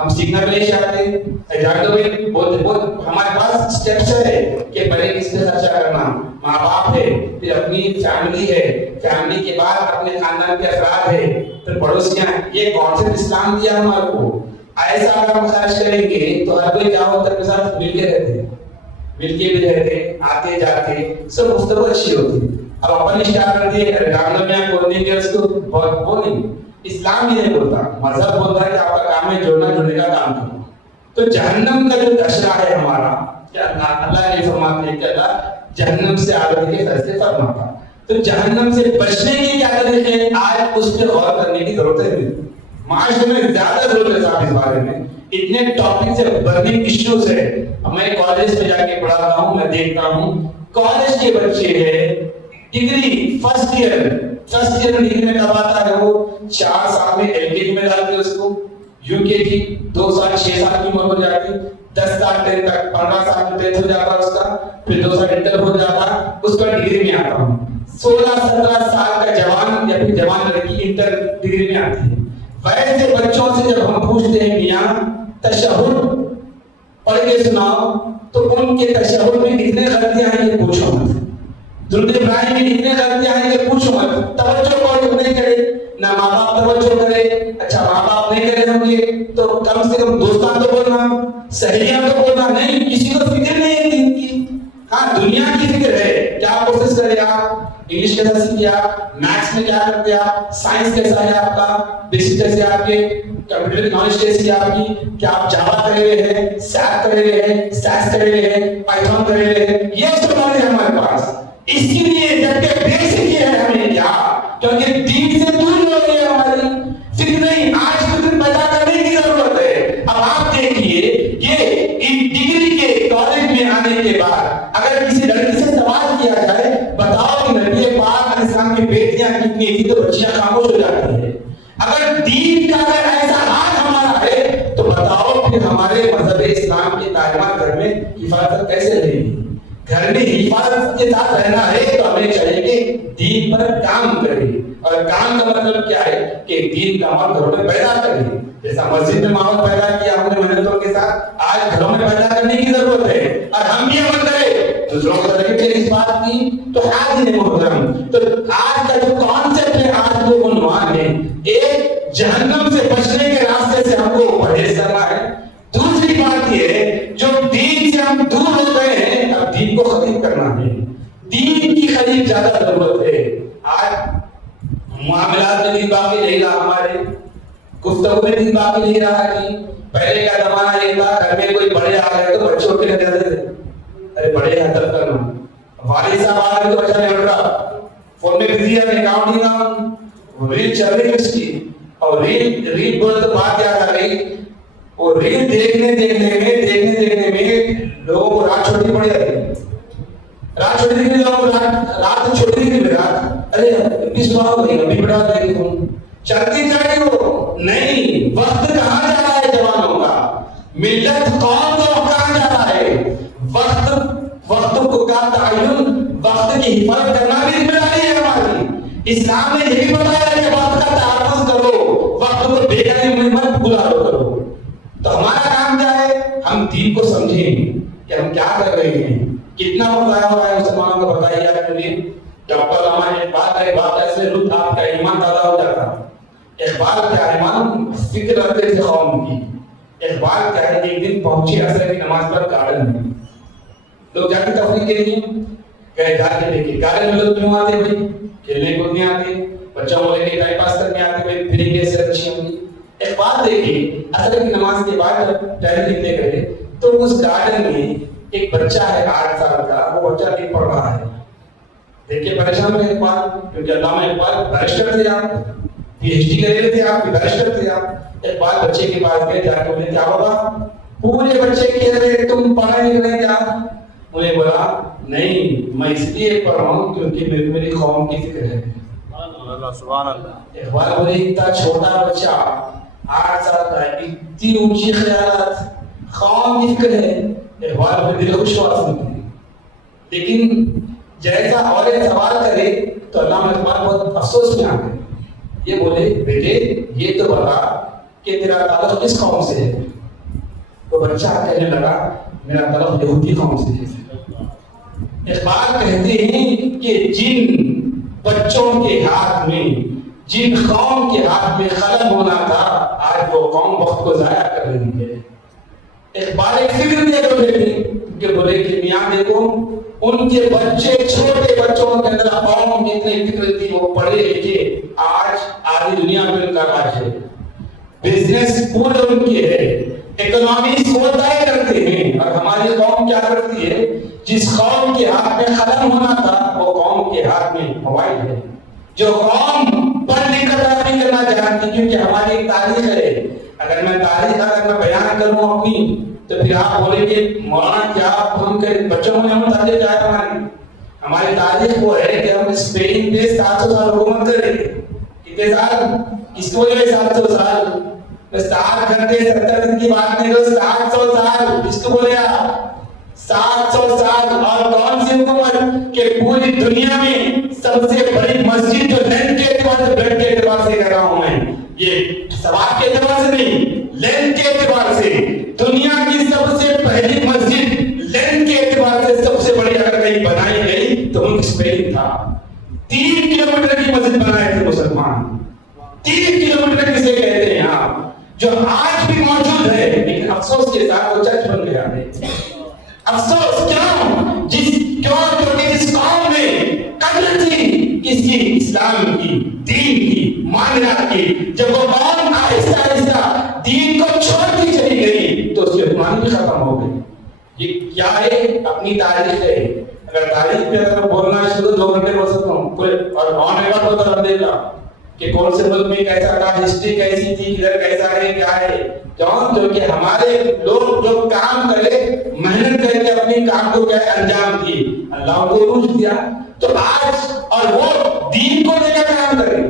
ہم سیکھنا بھی نہیں چاہتے. جان دو بھائی بہت ہمارے پاس اسٹیپس ہے کہ پہلے کس پہ خرچہ کرنا, ماں باپ ہے, پھر اپنی فیملی ہے, فیملی کے بعد اپنے خاندان کے افراد ہے, پھر پڑوسیاں. یہ کانسیپٹ اسلام دیا ہمارے کو. ایسا اگر ہم خرچ کریں گے تو ہر کوئی کیا ہوتا ہے کے ساتھ مل کے رہتے, مل کے بھی رہتے, آتے جاتے, سب گفتگو اچھی ہوتی. اب اپن اسٹارٹ کر دیے رام نومیاں بولنے کے اس کو بہت وہ نہیں. اسلام یہ نہیں بولتا, مذہب بولتا ہے کہ آپ کا کام ہے جوڑنا, جڑنے کا کام کرنا. تو جہنم کا جو دشرا ہے ہمارا, کیا اللہ نے فرماتے ہیں کہ اللہ جہنم سے آگے کے فیصلے فرماتا. تو جہنم سے بچنے کی کیا طریقے ہیں, آج اس پہ غور کرنے کی ضرورت ہے. معاشرے میں زیادہ ضرورت ہے صاحب اس بارے میں. اتنے ٹاپکس ہے, برننگ ایشوز ہے. میں کالج میں جا کے پڑھاتا ہوں, میں دیکھتا ہوں کالج کے بچے ہیں, ڈگری فرسٹ ایئر میں ڈگری میں کب آتا ہے, وہ 4 سال میں ایل کے جی میں ڈالتے اس کو, یو کے جی 2 سال 6 سال کی عمر ہو جاتی, 10 سال 10 تک 15 سال میں 10 ہو جاتا اس کا, پھر 2 سال انٹر ہو جاتا, اس کا ڈگری میں آتا ہوں. 16-17 سال کا جوان یا پھر جوان لڑکی انٹر ڈگری میں آتی ہے. ویسے بچوں سے جب ہم پوچھتے ہیں میاں تشہد پڑھ کے سناؤ, تو ان کے تشہد میں کتنے غلطیاں ہیں یہ پوچھو مت, درود ابراہیم میں کتنے غلطیاں ہیں یہ پوچھو مت. توجہ کوئی نہیں کرے, نہ ماں باپ توجہ کرے. اچھا ماں باپ نہیں کرے ہوں گے تو کم سے کم دوستان تو بولنا, سہیلیاں تو بولنا. نہیں, کسی کو فکر نہیں ہے دین کی. ہاں دنیا کی فکر ہے, کیا کورسز کرے آپ, انگلش کیسا سیکھے آپ, میتھس میں کیا کرتے آپ, سائنس کیسا ہے آپ کا, بیسک کیسے آپ کے, کمپیوٹر کی نالج کیسی ہے آپ کی, کیا آپ جاوا کرے ہوئے ہیں, سیپ کرے ہوئے ہیں, سیس کرے ہوئے ہیں, پائتھون کرے ہوئے ہیں. یہ سب نالج ہے ہمارے پاس. اس کے لیے جبکہ بیسک یہ ہے ہمیں کیا, کیونکہ دین سے دور ہو گئی ہے ہماری فکر نہیں. آج فکر پیدا کرنے کی ضرورت ہے. اب آپ دیکھیے کہ ان ڈگری کے کالج میں آنے کے بعد اگر کسی لڑکی سے سوال کیا جائے بتاؤ کہ نبی پاک علیہ السلام کی بیٹیاں کتنی تھی, تو بچیاں خاموش ہو جاتی ہیں. اگر دین کا اگر ایسا حال ہمارا ہے تو بتاؤ پھر ہمارے مذہب اسلام کے تعلیمات گھر میں حفاظت کیسے رہے گی. گھر میں حفاظت کے ساتھ رہنا ہے تو ہمیں چاہیے کہ دین پر کام کرے. اور کام کا مطلب کیا ہے کہ دین کا ماحول گھروں میں پیدا کرے. جیسا مسجد میں ماحول پیدا کیا ہم نے محنتوں کے ساتھ, آج گھروں میں پیدا کرنے کی ضرورت ہے. اور ہم بھی عمل کریں, دوسروں کو ترغیب دیں اس بات کی. تو آج ہی محترم, تو آج کا جو کانسیپٹ ہے, آج جو عنوان ہے, ایک جہنم سے بچنے کے راستے سے ہم کو پرہیز کرنا ہے. دوسری بات یہ ہے جو دین سے ہم دور ہو گئے ہیں, اب دین کو قریب کرنا ہے. دین کی قریب زیادہ ضرورت ہے. آج معاملات میں دین باقی نہیں رہا, ہمارے گفتگو میں دین باقی نہیں رہا جی. پہلے کا زمانہ یہ تھا, گھر میں کوئی بڑے آ گئے تو بچے اٹھ کے لگ جاتے تھے, ارے بڑے حضرت کرنا. والد صاحب آ گئے تو بچہ نہیں اٹھ رہا, فون میں بزی ہے, اکاؤنٹ نہیں کام, ریل چل رہی ہے اس کی, اور ریل بولے تو بات یاد آ گئی. اور ریل دیکھنے میں لوگوں کو رات چھوڑنی پڑ جاتی ہے. رات چھوڑی تھی لوگوں کو, رات چھوڑی تھی رات, ارے اس بار ہو گئی ابھی بڑھا دے تم چلتی جائے ہو. نہیں, وقت کہاں جا رہا ہے جوانوں کا, ملت قوم کو کہاں جا رہا ہے. وقت کو کا تعین, وقت کی حفاظت کرنا بھی ذمہ داری ہے ہماری. اسلام نے یہ بھی بتایا کہ وقت کا تحفظ کرو, وقت کو بیگانے میں مت گزارو کرو. تو ہمارا کام کیا ہے, ہم دین کو سمجھیں کہ ہم کیا کر رہے ہیں, کتنا وقت آیا ہوا ہے مسلمانوں کو بتائیے آپ کے لیے. ڈاکٹر علامہ اقبال ایسے لطف آپ کا ایمان تازہ ہو جاتا. اقبال کیا ہے, ایمان فکر رکھتے تھے قوم کی. اقبال کیا ہے, ایک دن پہنچے عصر کی نماز پر گارڈن میں, لوگ جاتے تفریح کے لیے گئے, جا کے دیکھے گارڈن میں لوگ کیوں آتے بھائی, کھیلنے کودنے آتے, بچوں کو لے کے ٹائم پاس کرنے آتے بھائی, پھر یہ سے اچھی ہوں گی. اقبال دیکھیے عصر کی نماز کے بعد جب ٹہلنے نکلے گئے تو اس گارڈن میں ایک بچہ ہے 8 سال کا, وہ بچہ نہیں پڑھ رہا ہے. دیکھیے پریشان ہوئے اقبال, کیونکہ علامہ اقبال بیرسٹر تھے, آپ پی ایچ ڈی کرے تھے, آپ بیرسٹر تھے. آپ اقبال بچے کے پاس گئے, جا کے انہیں کیا ہوگا, پورے بچے کہہ رہے تم پڑھا نہیں رہے کیا. انہیں بولا نہیں, میں اس لیے پڑھ رہا ہوں کیونکہ میری قوم کی فکر ہے. سبحان اللہ. اقبال بولے اتنا چھوٹا بچہ 8 سال کا, اتنی اونچی خیالات, قوم کی فکر ہے. اقبال میں دل خوش ہوا سن کے. لیکن جیسا اور ایک سوال کرے تو علامہ اقبال بہت افسوس میں آ گئے. یہ بولے بیٹے یہ تو بتا کہ تیرا تعلق کس قوم سے ہے؟ تو بچہ کہنے لگا میرا تعلق یہودی قوم سے ہے۔ اقبال کہتے ہیں کہ جن بچوں کے ہاتھ میں، جن قوم کے ہاتھ میں قلم ہونا تھا، آج وہ قوم وقت کو ضائع کر رہی ہے۔ اقبال ایک فکر دے دو کہ بولے کہ میاں دیکھو ان کے بچے، چھوٹے بچوں کے اندر قوم کتنی فکر تھی، وہ پڑھے لکھے، آج آدھی دنیا میں ان کا راج ہے، بزنس پورے ان کے ہے، اکنامکس وہ طے کرتے ہیں۔ اور ہماری قوم کیا کرتی ہے؟ جس قوم کے ہاتھ میں قلم ہونا تھا وہ قوم کے ہاتھ میں موبائل ہے۔ جو قوم پڑھ لکھ کر ترقی کرنا چاہتی، کیونکہ ہماری ایک تاریخ ہے، اگر میں تاریخ اگر میں بیان کروں اپنی تو پھر آپ بولیں گے مولانا کیا ہم کے بچوں میں ہم تاریخ کیا ہے؟ ہماری تاریخ وہ ہے کہ ہم اسپین پہ 700 سال حکومت کریں گے۔ کتنے سال؟ اس کو لے 700 سال، 7 گھنٹے 70 دن کی بات نہیں، 700 سال اس کو بولے آپ 700 سال۔ اور کون سی حکومت کہ پوری دنیا میں سب سے بڑی مسجد جو لینتھ کے اعتبار سے، بلڈ کے اعتبار سے کہہ رہا ہوں میں، یہ ثواب کے اعتبار سے نہیں، لینتھ کے اعتبار سے دنیا کی سب سے پہلی مسجد لینتھ کے اعتبار سے سب سے بڑی اگر کہیں بنائی گئی تو ملک اسپین تھا۔ 3 کلومیٹر کی مسجد بنائے تھے مسلمان، 3 کلومیٹر کسے کہتے ہیں آپ، جو آج بھی موجود ہے، لیکن افسوس کے ساتھ وہ چرچ بن گیا ہے۔ افسوس کیوں؟ کیونکہ جس قوم میں قدر تھی کس کی؟ اسلام کی، دین کی، معاملات کی، جب وہ قوم آہستہ آہستہ دین کو چھوڑتی چلی گئی تو اس کی حکمرانی بھی ختم ہو گئی۔ یہ کیا ہے؟ اپنی تاریخ ہے۔ اگر تاریخ پہ اگر بولنا شروع 2 گھنٹے بول سکتا ہوں، اور آن ریکارڈ ہوتا رہ دے گا کہ کون سے ملک میں کیسا تھا، ہسٹری کیسی تھی، کدھر کیسا ہے، کیا ہے، کیوں؟ کیونکہ ہمارے لوگ جو کام کرے، محنت کر کے اپنے کام کو کیا انجام دیے، اللہ کو عروج دیا۔ تو آج اور وہ دین کو لے کر کام کرے،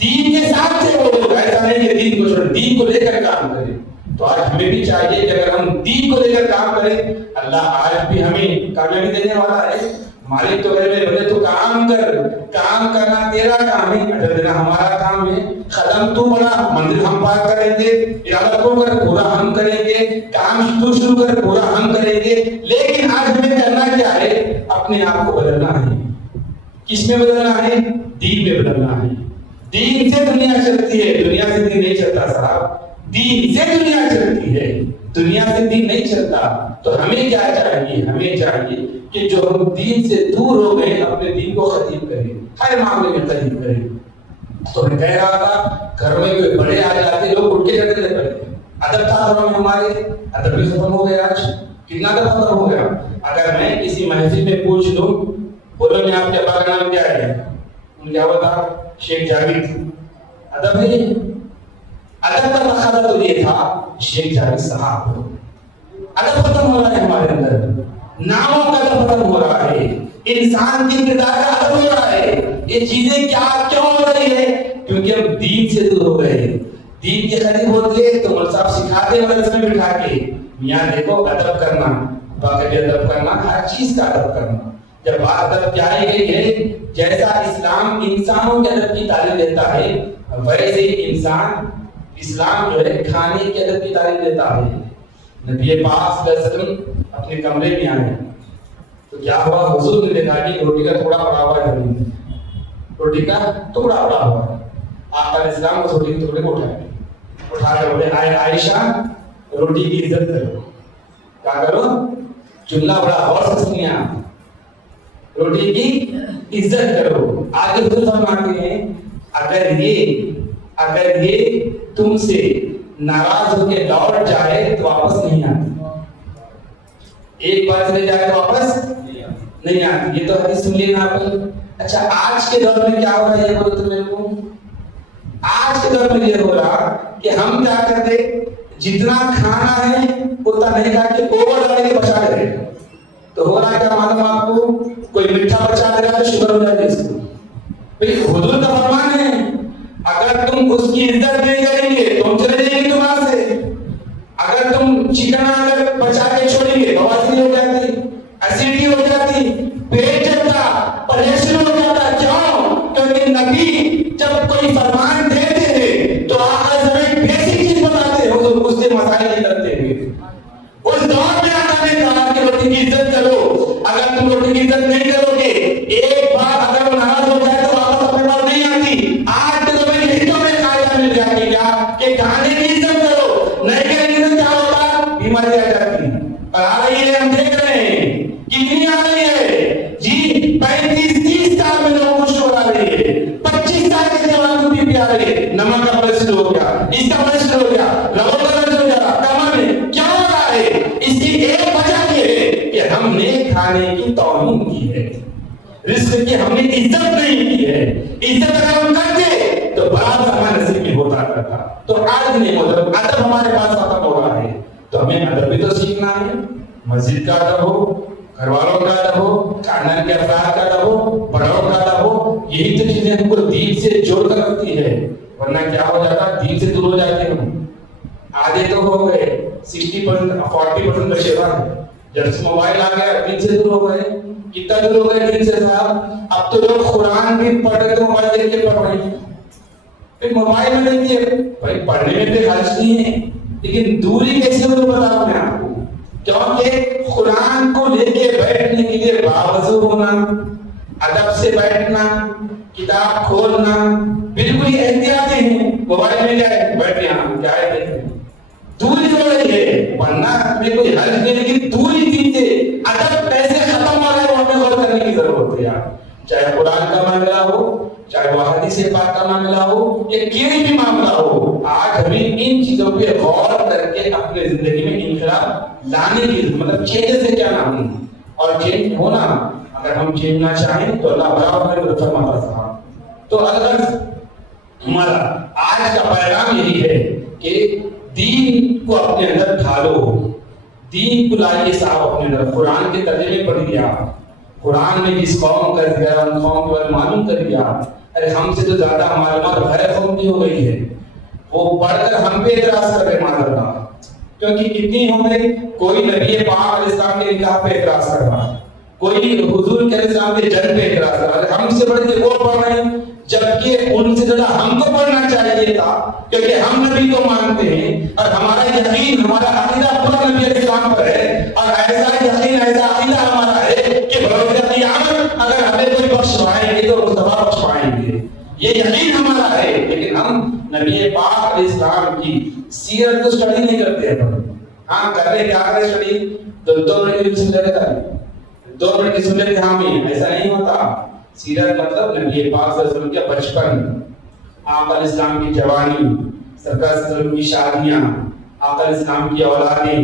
دین کے ساتھ سے وہ لوگ، ایسا نہیں کہ دین کو چھوڑ، دین کو لے کر کام کرے۔ تو آج ہمیں بھی چاہیے کہ اگر ہم دین کو لے کر کام کریں، اللہ آج بھی ہمیں کامیابی دینے والا ہے۔ مالک تو میرے بندے تو کام کر، کام کرنا تیرا کام ہے، اجر دینا ہمارا کام ہے۔ قدم تو بڑھا، منزل ہم پار کریں گے، ارادہ تو کر، پورا ہم کریں گے، کام تو شروع کر، پورا ہم کریں گے۔ لیکن آج ہمیں کرنا کیا ہے؟ اپنے آپ کو بدلنا ہے۔ کس میں بدلنا ہے؟ دین میں بدلنا ہے۔ دین سے دنیا چلتی ہے، دنیا سے دین نہیں چلتا صاحب، دین سے دنیا چلتی ہے، دنیا سے دین نہیں چلتا۔ تو ہمیں کیا چاہیے؟ ہمیں چاہیے کہ جو ہم دین سے دور ہو گئے اپنے دین کو قریب کریں، ہر معاملے میں قریب کریں۔ تو میں کہہ رہا تھا گھر میں کوئی بڑے آ جاتے لوگ اٹھ کے چلتے تھے، پہلے ادب تھا گھروں میں، ہمارے ادب بھی ختم ہو گیا۔ آج کتنا ادب ختم ہو گیا؟ اگر میں کسی محفل میں پوچھ لوں بولو میں آپ کے ابا کا نام کیا ہے، ان کیا بتا؟ شیخ جاوید۔ ادب ہے؟ ادب کا تقاضا تو یہ تھا شیخ جاوید صاحب۔ ادب ختم ہو رہا ہے ہمارے اندر، ناموں کا ادب ختم ہو رہا ہے، انسان کی کردار کا ادب ہو رہا ہے۔ یہ چیزیں کیوں ہو رہی ہے؟ کیونکہ ہم دین سے دور ہو گئے۔ دین کے قریب ہوتے تو مولوی صاحب سکھاتے مدرسے میں بٹھا کے، میاں دیکھو ادب کرنا، باقی ادب کرنا، ہر چیز کا ادب کرنا۔ جب بات ادب کی آئی گئی ہے، جیسا اسلام انسانوں کے ادب کی تعلیم دیتا ہے، ویسے ہی اسلام جو ہے کھانے کے ادب کی تعلیم دیتا ہے۔ نبی پاک صلی اللہ علیہ وسلم اپنے کمرے میں آئے تو کیا ہوا؟ حضور نے دیکھا کہ روٹی کا ٹکڑا پڑا ہوا ہے، روٹی کا ٹکڑا پڑا ہوا ہے۔ آقا علیہ السلام اس روٹی کے ٹکڑے کو اٹھا کر بولے عائشہ روٹی کی عزت کرو۔ کیا کرو؟ جملہ بڑا غور سے سنیے آپ، روٹی کی عزت کرو۔ آگے حضور فرماتے ہیں اگر یہ تم سے ناراض ہو کے لوٹ جائے تو واپس نہیں آتی، ایک بار چلے جائے تو واپس نہیں آتی۔ یہ تو حدیث سن لینا آپ۔ اچھا آج کے دور میں کیا ہو رہا ہے یہ بولو تو میرے کو؟ آج کے دور میں یہ ہو رہا کہ ہم کیا کرتے، جتنا کھانا ہے اتنا نہیں کھا کے اوور ڈالنے کے بچا لے رہے۔ تو ہو رہا ہے کیا معلوم آپ کو؟ کوئی میٹھا بچا لے رہا ہے تو شوگر ہو جاتی ہے اس کو۔ بھئی حضور کا فرمان ہے اگر تم اس کی عزت نہیں کریں گے تو ہم چلے جائیں گے تمہارے سے۔ اگر تم چکن اگر بچا کے چھوڑیں گے بواسیر ہو جاتی، ایسیڈی ہو جاتی، پیٹ چلتا، پریشن ہو جاتا۔ کیوں؟ کیونکہ نبی جب کوئی فرمان دیتے ہیں تو آقا ہمیں بیسک چیز ہماری آ جاتی ہے اور آ رہی ہے، ہم دیکھ رہے ہیں کتنی آ رہی ہے جی، 35-30 سال میں لوگوں کو شوگر آ رہی ہے، 25 سال کے جوان کو بی پی آ رہی ہے، نمک کا پریشر ہو گیا، اس کا پریشر ہو گیا، لوگوں کا درد ہو گیا، کمر میں کیا ہو رہا ہے؟ اس کی ایک وجہ یہ ہے کہ ہم نے کھانے کی توہین کی ہے، رزق کی ہم نے عزت نہیں کی ہے۔ عزت اگر ہم کرتے تو بڑا ہمارے نصیب میں ہوتا تھا، تو آج نہیں ہوتا۔ ادب ہمارے پاس ختم ہو رہا ہے، تو ہمیں ادب بھی تو سیکھنا ہے۔ مسجد کا ادب ہو، گھر والوں کا ادب ہو، خاندان کے افراد کا ادب ہو، بڑوں کا ادب ہو، یہی تو چیزیں ہم کو دین سے جوڑ کر رکھتی ہے، ورنہ کیا ہو جاتا، دین سے دور ہو جاتے ہیں ہم۔ آدھے تو ہو گئے 60% 40% بچے ہوئے، جب سے موبائل آ گیا دین سے دور ہو گئے۔ کتنا دور ہو گئے دین سے صاحب؟ اب تو لوگ قرآن بھی پڑھ رہے تو موبائل دیکھ کے پڑھ رہے ہیں، پھر موبائل میں دیکھیے بھائی پڑھنے میں کوئی حرج نہیں ہے، لیکن دوری کیسے ہو بتاؤں میں آپ کو، کیونکہ قرآن کو لے کے بیٹھنے کے لیے باوضو ہونا، ادب سے بیٹھنا، کتاب کھولنا، بالکل احتیاطی ہیں۔ موبائل میں کیا ہے، بیٹھ یہاں کیا ہے دیکھیں، دوری ہو رہی ہے، پڑھنا میں کوئی حرج نہیں، لیکن دوری دیتے ادب کیسے ختم ہو رہا ہے وہ ہمیں غور کرنے کی ضرورت ہے یار۔ چاہے قرآن کا معاملہ ہو، چاہے وہ حدیث پاک کا معاملہ ہو، یا کوئی بھی معاملہ ہو، آج ہمیں ان چیزوں پہ غور کر کے اپنے زندگی میں انقلاب لانے کی، مطلب چینج سے کیا نام ہے اور چینج ہونا، اگر ہم چینجنا چاہیں تو اللہ برابر میں فرماتا تھا۔ تو اگر ہمارا آج کا پیغام یہی ہے کہ دین کو اپنے اندر ڈھالو، دین کو لائیے صاحب اپنے اندر۔ قرآن کے ترجمے پڑھ لیا، قرآن میں جس قوم کا ذکر ہے ان قوم کے بارے معلوم کر لیا۔ ارے ہم سے تو زیادہ معلومات غیر قوم کی ہو گئی ہے، وہ پڑھ کر ہم پہ اعتراض کر رہے معذ اللہ، کیونکہ کتنی ہم نے، کوئی نبی پاک علیہ السلام کے نکاح پہ اعتراض کر رہا، کوئی حضور کے السلام کے جنگ پہ اعتراض کر رہا، ہم سے بڑھ کے وہ پڑھ رہے ہیں، جبکہ ان سے زیادہ ہم کو پڑھنا چاہیے تھا، کیونکہ ہم نبی کو مانتے ہیں اور ہمارا یقین، ہمارا عقیدہ پورا نبی علیہ السلام پر ہے، اور ایسا یقین، ایسا عقیدہ ہمارا ہے کہ بروز قیامت اگر ہمیں کوئی بخشوائیں گے تو مصطفیٰ بخشوائیں گے، یہ یقین ہمارا ہے۔ لیکن ہم نبی پاک علیہ السلام کی سیرت کو سٹڈی نہیں کرتے ہیں۔ ہاں کر رہے، کیا کرے سٹڈی، دو منٹ کی سن لیتے ہیں، 2 منٹ کی سن لیتے ہیں، ہم ایسا نہیں ہوتا۔ سیرت مطلب نبی پاک صلی اللہ علیہ وسلم کا بچپن، آقا علیہ السلام کی جوانی، سرکار صلی اللہ علیہ وسلم کی شادیاں، آقا علیہ السلام کی اولادیں،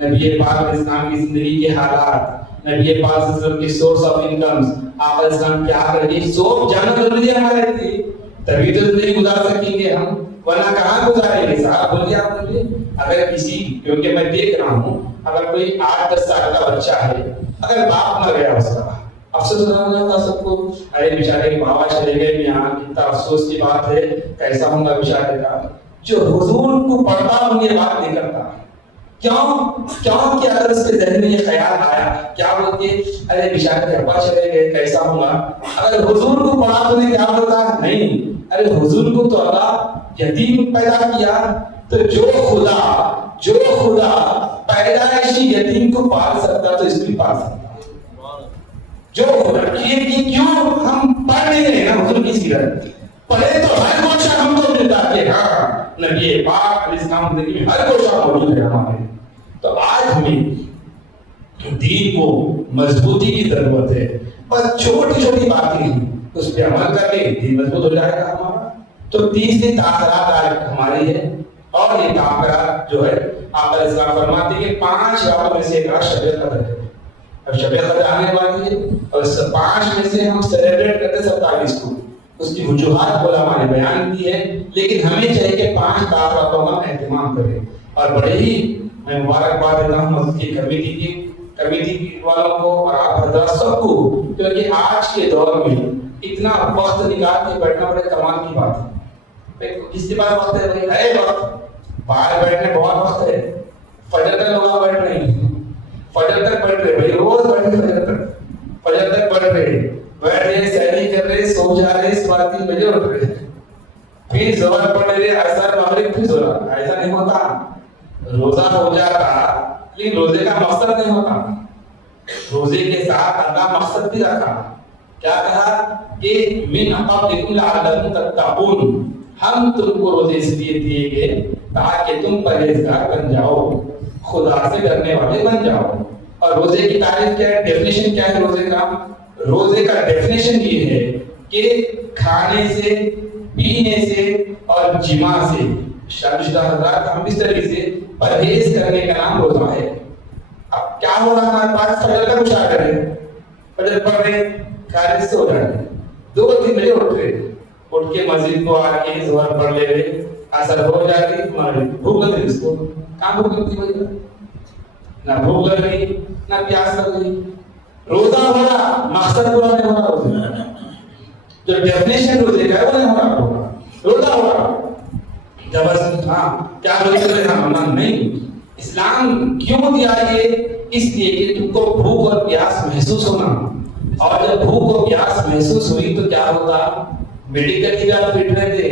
نبی پاک علیہ السلام کی زندگی کے حالات، نبی پاک صلی اللہ علیہ وسلم کی سورس آف انکمز، آقا علیہ السلام کیا کریں، سب جاننا ضروری ہے ہمارے لیے، تبھی تو زندگی گزار سکیں گے ہم، ورنہ کہاں گزاریں گے صاحب؟ بولیے آپ مجھے، اگر کسی، کیونکہ میں دیکھ رہا ہوں اگر کوئی 8-10 سال کا بچہ ہے، اگر باپ مر گیا اس کا، افسوس ہونا ہوتا سب کو، ارے بیچارے کے بابا چلے گئے یہاں، کتنا افسوس کی بات ہے، کیسا ہوں گا بیچارے کا۔ جو حضور کو پڑھتا ہوں یہ بات نہیں کرتا، کیوں کہ اگر اس کے ذہن میں یہ خیال آیا، کیا بولتے، ارے بیچارے کے ابا چلے گئے کیسا ہوں گا، اگر حضور کو پڑھا تو نے کیا بولتا، نہیں، ارے حضور کو تو اللہ یتیم پیدا کیا، تو جو خدا پیدائشی یتیم کو پال سکتا تو اس کو پال سکتا، جو کیوں ہم پڑھ نہیں رہے نا حضور کی سیرت، پڑھے تو ہر گوشہ ہم کو ملتا کہ ہاں نبی پاک علیہ السلام زندگی میں ہر گوشہ موجود ہے ہمارے۔ تو آج ہمیں دین کو مضبوطی کی ضرورت ہے، بس چھوٹی چھوٹی باتیں ہیں اس پہ عمل کر کے دین مضبوط ہو جائے گا ہمارا۔ تو تیسری تاثرات آج ہماری ہے، اور یہ تاثرات جو ہے آپ علیہ السلام فرماتے ہیں کہ 5 راتوں میں سے ایک رات شب قدر ہے، اب شب قدر آنے والی ہے، اور 5 میں سے ہم سیلیبریٹ کرتے 27 کو، اس کی وجوہات علماء نے بیان کی ہے، لیکن ہمیں چاہیے کہ 5 تاثراتوں کا اہتمام کریں، اور بڑے ہی میں مبارکباد دیتا ہوں مسجد کی کمیٹی والوں کو اور آپ حضرات سب کو، کیونکہ آج کے دور میں اتنا وقت نکال کے بیٹھنا بڑے کمال کی بات ہے۔ کس کے پاس وقت ہے بھائی؟ ہے وقت، باہر بیٹھنے بہت وقت ہے، فجر تک لوگ بیٹھ رہے ہیں، فجر تک بیٹھ رہے بھائی، روز بیٹھ رہے، فجر تک بیٹھ رہے، سیری کر رہے، سو جا رہے، 3 بجے اٹھ رہے، پھر ظہر پڑھ رہے، اثر مغرب پھر ظہر۔ ایسا نہیں ہوتا، روزہ ہو جاتا لیکن روزے کا مقصد نہیں ہوتا، روزے کے ساتھ اللہ مقصد بھی رکھا، کیا کہا کہ من قبلکم لعلکم تتقون، ہم تم کو روزے اس لیے دیے گئے تاکہ تم پرہیزگار بن جاؤ۔ خدا سے ڈرنے والے بن جاؤ. اور روزے کی تعریف کیا ہے, ڈیفینیشن کیا ہے روزے کا؟ روزے کا ڈیفینیشن یہ ہے کہ کھانے سے, پینے سے اور جماع سے, شادی شدہ حضرات ہم اس طریقے سے پرہیز کرنے کا نام روزہ ہے. اب کیا ہو رہا ہے, پاس فجر کا مشاہدہ ہے, فجر پڑھ رہے کھانے سے ہو رہا ہے, 2-3 بجے اٹھ رہے, اٹھ کے مسجد کو آ کے ظہر پڑھ لے رہے, اثر ہو جاتی, بھوک لگ رہی, اس کو کہاں بھوک لگتی بھائی, نہ بھوک لگ رہی نہ پیاس لگ رہی. روزہ ہو رہا, مقصد پورا نہیں ہو رہا روزے, جو ڈیفینیشن روزے کا ہے وہ نہیں ہو رہا. روزہ ہو رہا زبردست, ہاں کیا روزے کا نہیں. اسلام کیوں دیا یہ؟ اس لیے کہ تم کو بھوک اور پیاس محسوس ہونا, اور جب بھوک اور پیاس محسوس ہوئی تو کیا ہوتا, میڈیکل کی بات فٹ رہے تھے.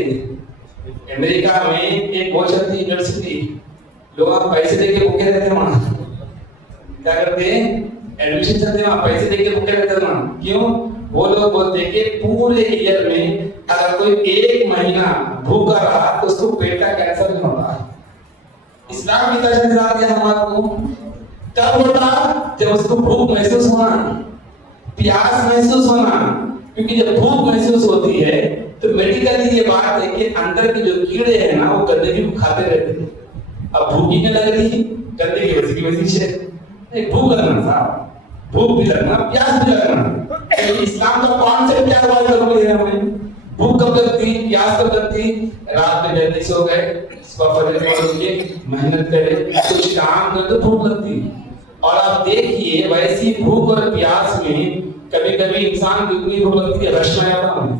امریکہ میں ایک بہت چلتی یونیورسٹی, لوگ پیسے دے کے بھوکے رہتے ہیں وہاں, کیا کرتے ہیں, ایڈمیشن چلتے ہیں وہاں, پیسے دے کے بھوکے رہتے ہیں وہاں. کیوں؟ وہ لوگ بولتے ہیں کہ پورے ایئر میں اگر کوئی 1 مہینہ بھوکا رہا تو اس کو پیٹ کا کینسر نہیں ہوتا. اسلام کی تجدید ہے ہمارے کو کب ہوتا, جب اس کو بھوک محسوس ہونا, پیاس محسوس ہونا. کیونکہ جب بھوک محسوس ہوتی ہے تو میڈیکلی یہ بات ہے کہ اندر کے جو کیڑے ہیں نا وہ گندگی کو کھاتے رہتے ہیں. اب بھوک ہی نہیں لگ رہی, گندگی کی وجہ سے بھوک لگنا صاحب, بھوک بھی لگنا, پیاس بھی لگنا. اسلام کا کانسیپٹ کیا ہوا ضروری ہے ہمیں, بھوک کب لگتی, پیاس کب لگتی, رات میں جلدی سو گئے, فجر پڑھ کے محنت کرے, کچھ کام کرے تو بھوک لگتی. اور آپ دیکھیے ویسی بھوک اور پیاس میں کبھی کبھی انسان کو اتنی بھوک لگتی ہے رش میں آ جاتا ہے,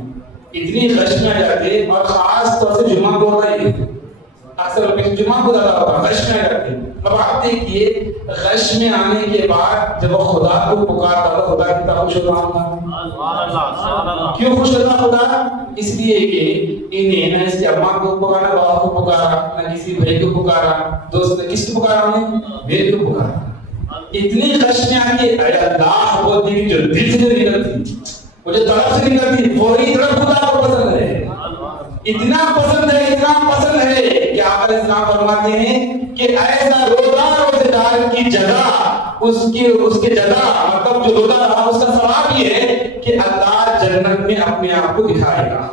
اتنی رش میں آ جاتے, اور خاص طور سے جمعہ کو ہوتا ہے, اکثر جمعہ کو زیادہ ہوتا ہے, رش میں آ جاتے. اب آپ دیکھیے رش میں آنے کے بعد جب وہ خدا کو پکارتا ہے, خدا کتنا خوش ہوتا ہوگا. کیوں خوش ہوتا خدا؟ اس لیے کہ انہیں نہ اس کے اماں کو پکارا, بابا کو پکارا, نہ کسی بھائی کو پکارا, دوست نے کس کو پکارا, انہیں میرے کو پکارا. اتنی خش میں آ کے اے اللہ بولتی کہ جو دل سے نکلتی, وہ جو طرف سے نکلتی, فوری طرف خدا کو پسند ہے. اتنا پسند ہے, اتنا پسند ہے کہ آپ اسلام فرماتے ہیں کہ ایسا روزہ دار کی جزا, اس کے جزا مطلب جو روزہ رہا اس کا ثواب یہ ہے کہ اللہ جنت میں اپنے آپ کو دکھائے گا.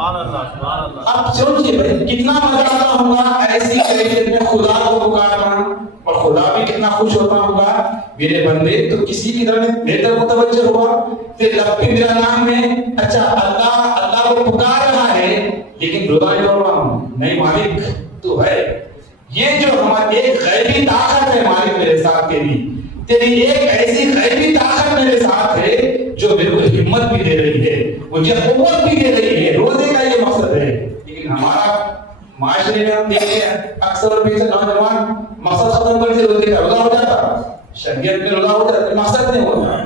اب سوچئے بھائی کتنا مزہ آتا ہوگا ایسی کیفیت میں خدا کو پکارنا, اور خدا بھی کتنا خوش ہوتا ہوگا, میرے بندے تو کسی کی طرف میرے طرف متوجہ ہوا, تیرے لب پہ میرا نام ہے, اچھا اللہ کو پکار رہا ہے لیکن روزہ نہیں توڑ رہا ہوں, نہیں مالک تو ہے. یہ جو ہماری ایک غیبی طاقت ہے مالک میرے ساتھ, تیری ایک ایسی غیبی طاقت میرے ساتھ ہے جو میرے کو ہمت بھی دے رہی ہے, مجھے قوت بھی دے رہی ہے. روزے کا یہ مقصد ہے. لیکن ہمارا معاشرے میں ہم دیکھتے ہیں اکثر پیسے نوجوان مقصد ختم کر کے روزے کا روزہ ہو جاتا, شریعت میں روزہ ہو جاتا, مقصد نہیں ہوتا.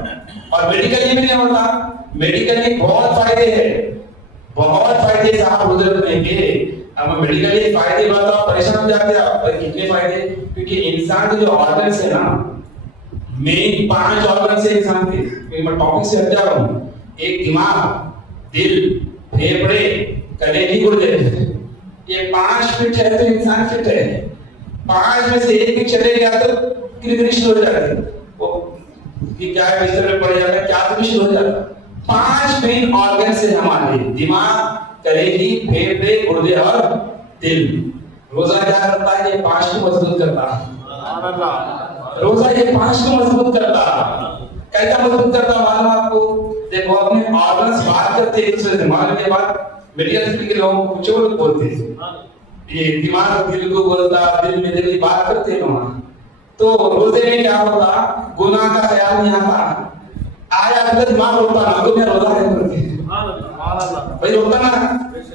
اور میڈیکلی بھی نہیں ہوتا. میڈیکلی بہت فائدے ہیں, بہت فائدے صاحب روزے رکھنے کے. اب میڈیکلی فائدے بات آپ پریشان ہو جاتے ہیں, آپ کتنے فائدے, کیونکہ انسان کے جو آرگنس ہے نا, مین 5 آرگنس ہے انسان کے, میں ٹاپک سے ہٹ جا رہا ہوں. ایک دماغ, دل, پھیپڑے, کلیجی, گردے, یہ 5 فٹ ہے تو انسان فٹ ہے. 5 میں سے ایک بھی چلے گیا تو کرکرش ہو جاتی ہے, وہ کیا ہے بستر میں پڑ جاتا ہے, کیا کرکرش ہو جاتا ہے. 5 مین آرگن سے ہمارے دماغ, کلیجی, پھیپڑے, گردے اور دل. روزہ کیا کرتا ہے, یہ 5 کو مضبوط کرتا ہے. روزہ یہ 5 کو مضبوط کرتا ہے. کیسا مضبوط کرتا ہے معلوم آپ کو؟ دیکھو اپنے آرگنس بات کرتے ہیں دوسرے دماغ کے بعد میڈیکل فیلڈ کے لوگوں کو کچھ اور بولتے ہیں, یہ دماغ دل کو بولتا, دل میں دل کی بات کرتے ہیں وہاں. تو روزے میں کیا ہوتا, گناہ کا خیال نہیں آتا. آیا اندر دماغ روتا نا, تو میں روزہ ہے کرتے ہیں بھائی, روتا نا,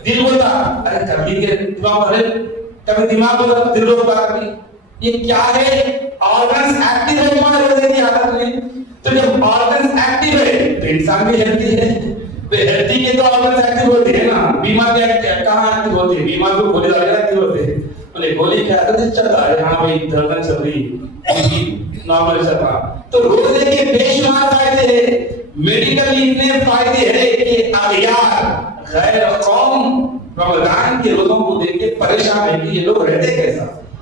دل بولتا ارے کبھی کے دماغ, ارے کبھی دماغ بولتا, دل روتا کبھی. یہ کیا ہے, آرگنس ایکٹیو ہے ہمارے روزے کی حالت میں. تو جب آرگنس ایکٹیو ہے تو انسان بھی ہیلتھی ہے. ہیلتھی کے تو آرگنس ایکٹیو ہوتے ہیں نا, بیمار کہاں ایکٹیو ہوتے ہیں, بیمار کو گولی دوائی ایکٹیو ہوتے ہیں. بولے گولی کیا ہے, چلتا ہے, ہاں بھائی دھڑکن چل رہی, نارمل چل رہا. تو روزے کے بے شمار فائدے ہیں. میڈیکلی اتنے فائدے ہیں کہ اغیار غیر قوم رمضان کے روزوں کو دیکھ کے پریشان ہے کہ یہ لوگ رہتے کیسا.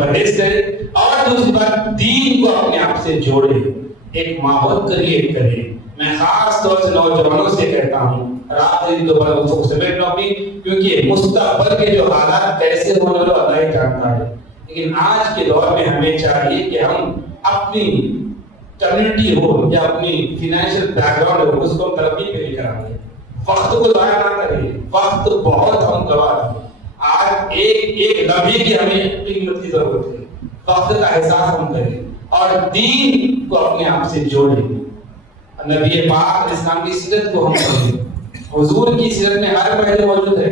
پرہیز کرے، اور دوسری بات دین کو اپنے آپ سے جوڑے، ایک ماحول کریٹ کرے۔ میں خاص طور سے نوجوانوں سے کہتا ہوں، رات دن دوبارہ اس کو سمیٹ لو اپنی، کیونکہ مستقبل کے جو حالات کیسے ہونے والے اللہ ہی جانتا ہے۔ لیکن آج کے دور میں ہمیں چاہیے کہ ہم اپنی کمیونٹی ہو یا اپنی فائنینشیل بیک گراؤنڈ ہو، اس کو ہم ترقی پہ لے کر آئیں، وقت کو ضائع نہ کریں۔ وقت بہت ہم گوا رہے ہیں، آج ایک لمحے کی ہمیں قیمت کی ضرورت ہے۔ وقت کا احساس ہم کریں اور دین کو اپنے آپ سے جوڑیں۔ نبی پاک اسلام کی سیرت کو ہم پڑھیں، حضور کی سیرت میں ہر پہلے موجود ہے،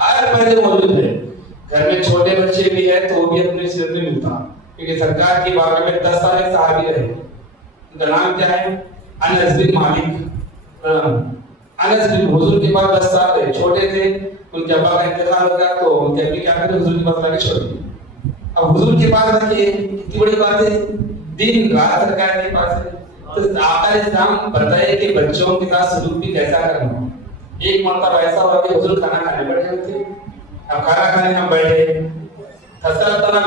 ہر پہلے موجود ہے۔ گھر میں چھوٹے بچے بھی ہیں تو وہ بھی اپنے سیرت میں ملتا، کیونکہ سرکار کی بارگاہ میں 10 سال ایک صحابی رہے، ان کا نام کیا ہے؟ انس بن مالک۔ انس بن حضور کے پاس 10 سال رہے، چھوٹے تھے، ان کے ابا کا انتقال ہو گیا تو ان کے ابھی کیا کرتے؟ حضور کے پاس لا کے چھوڑ دیے۔ اب حضور کے پاس رکھے، کتنی بڑی بات ہے، دن رات سرکار کے پاس ہے۔ تو آقا اسلام بتائے کہ بچوں کے ساتھ سلوک بھی کیسا کرنا۔ ایک مرتبہ ایسا ہوا کہ حضور کھانا کھانے بیٹھے ہوئے تھے، اب کھانا کھانے ہم بیٹھے، تھسا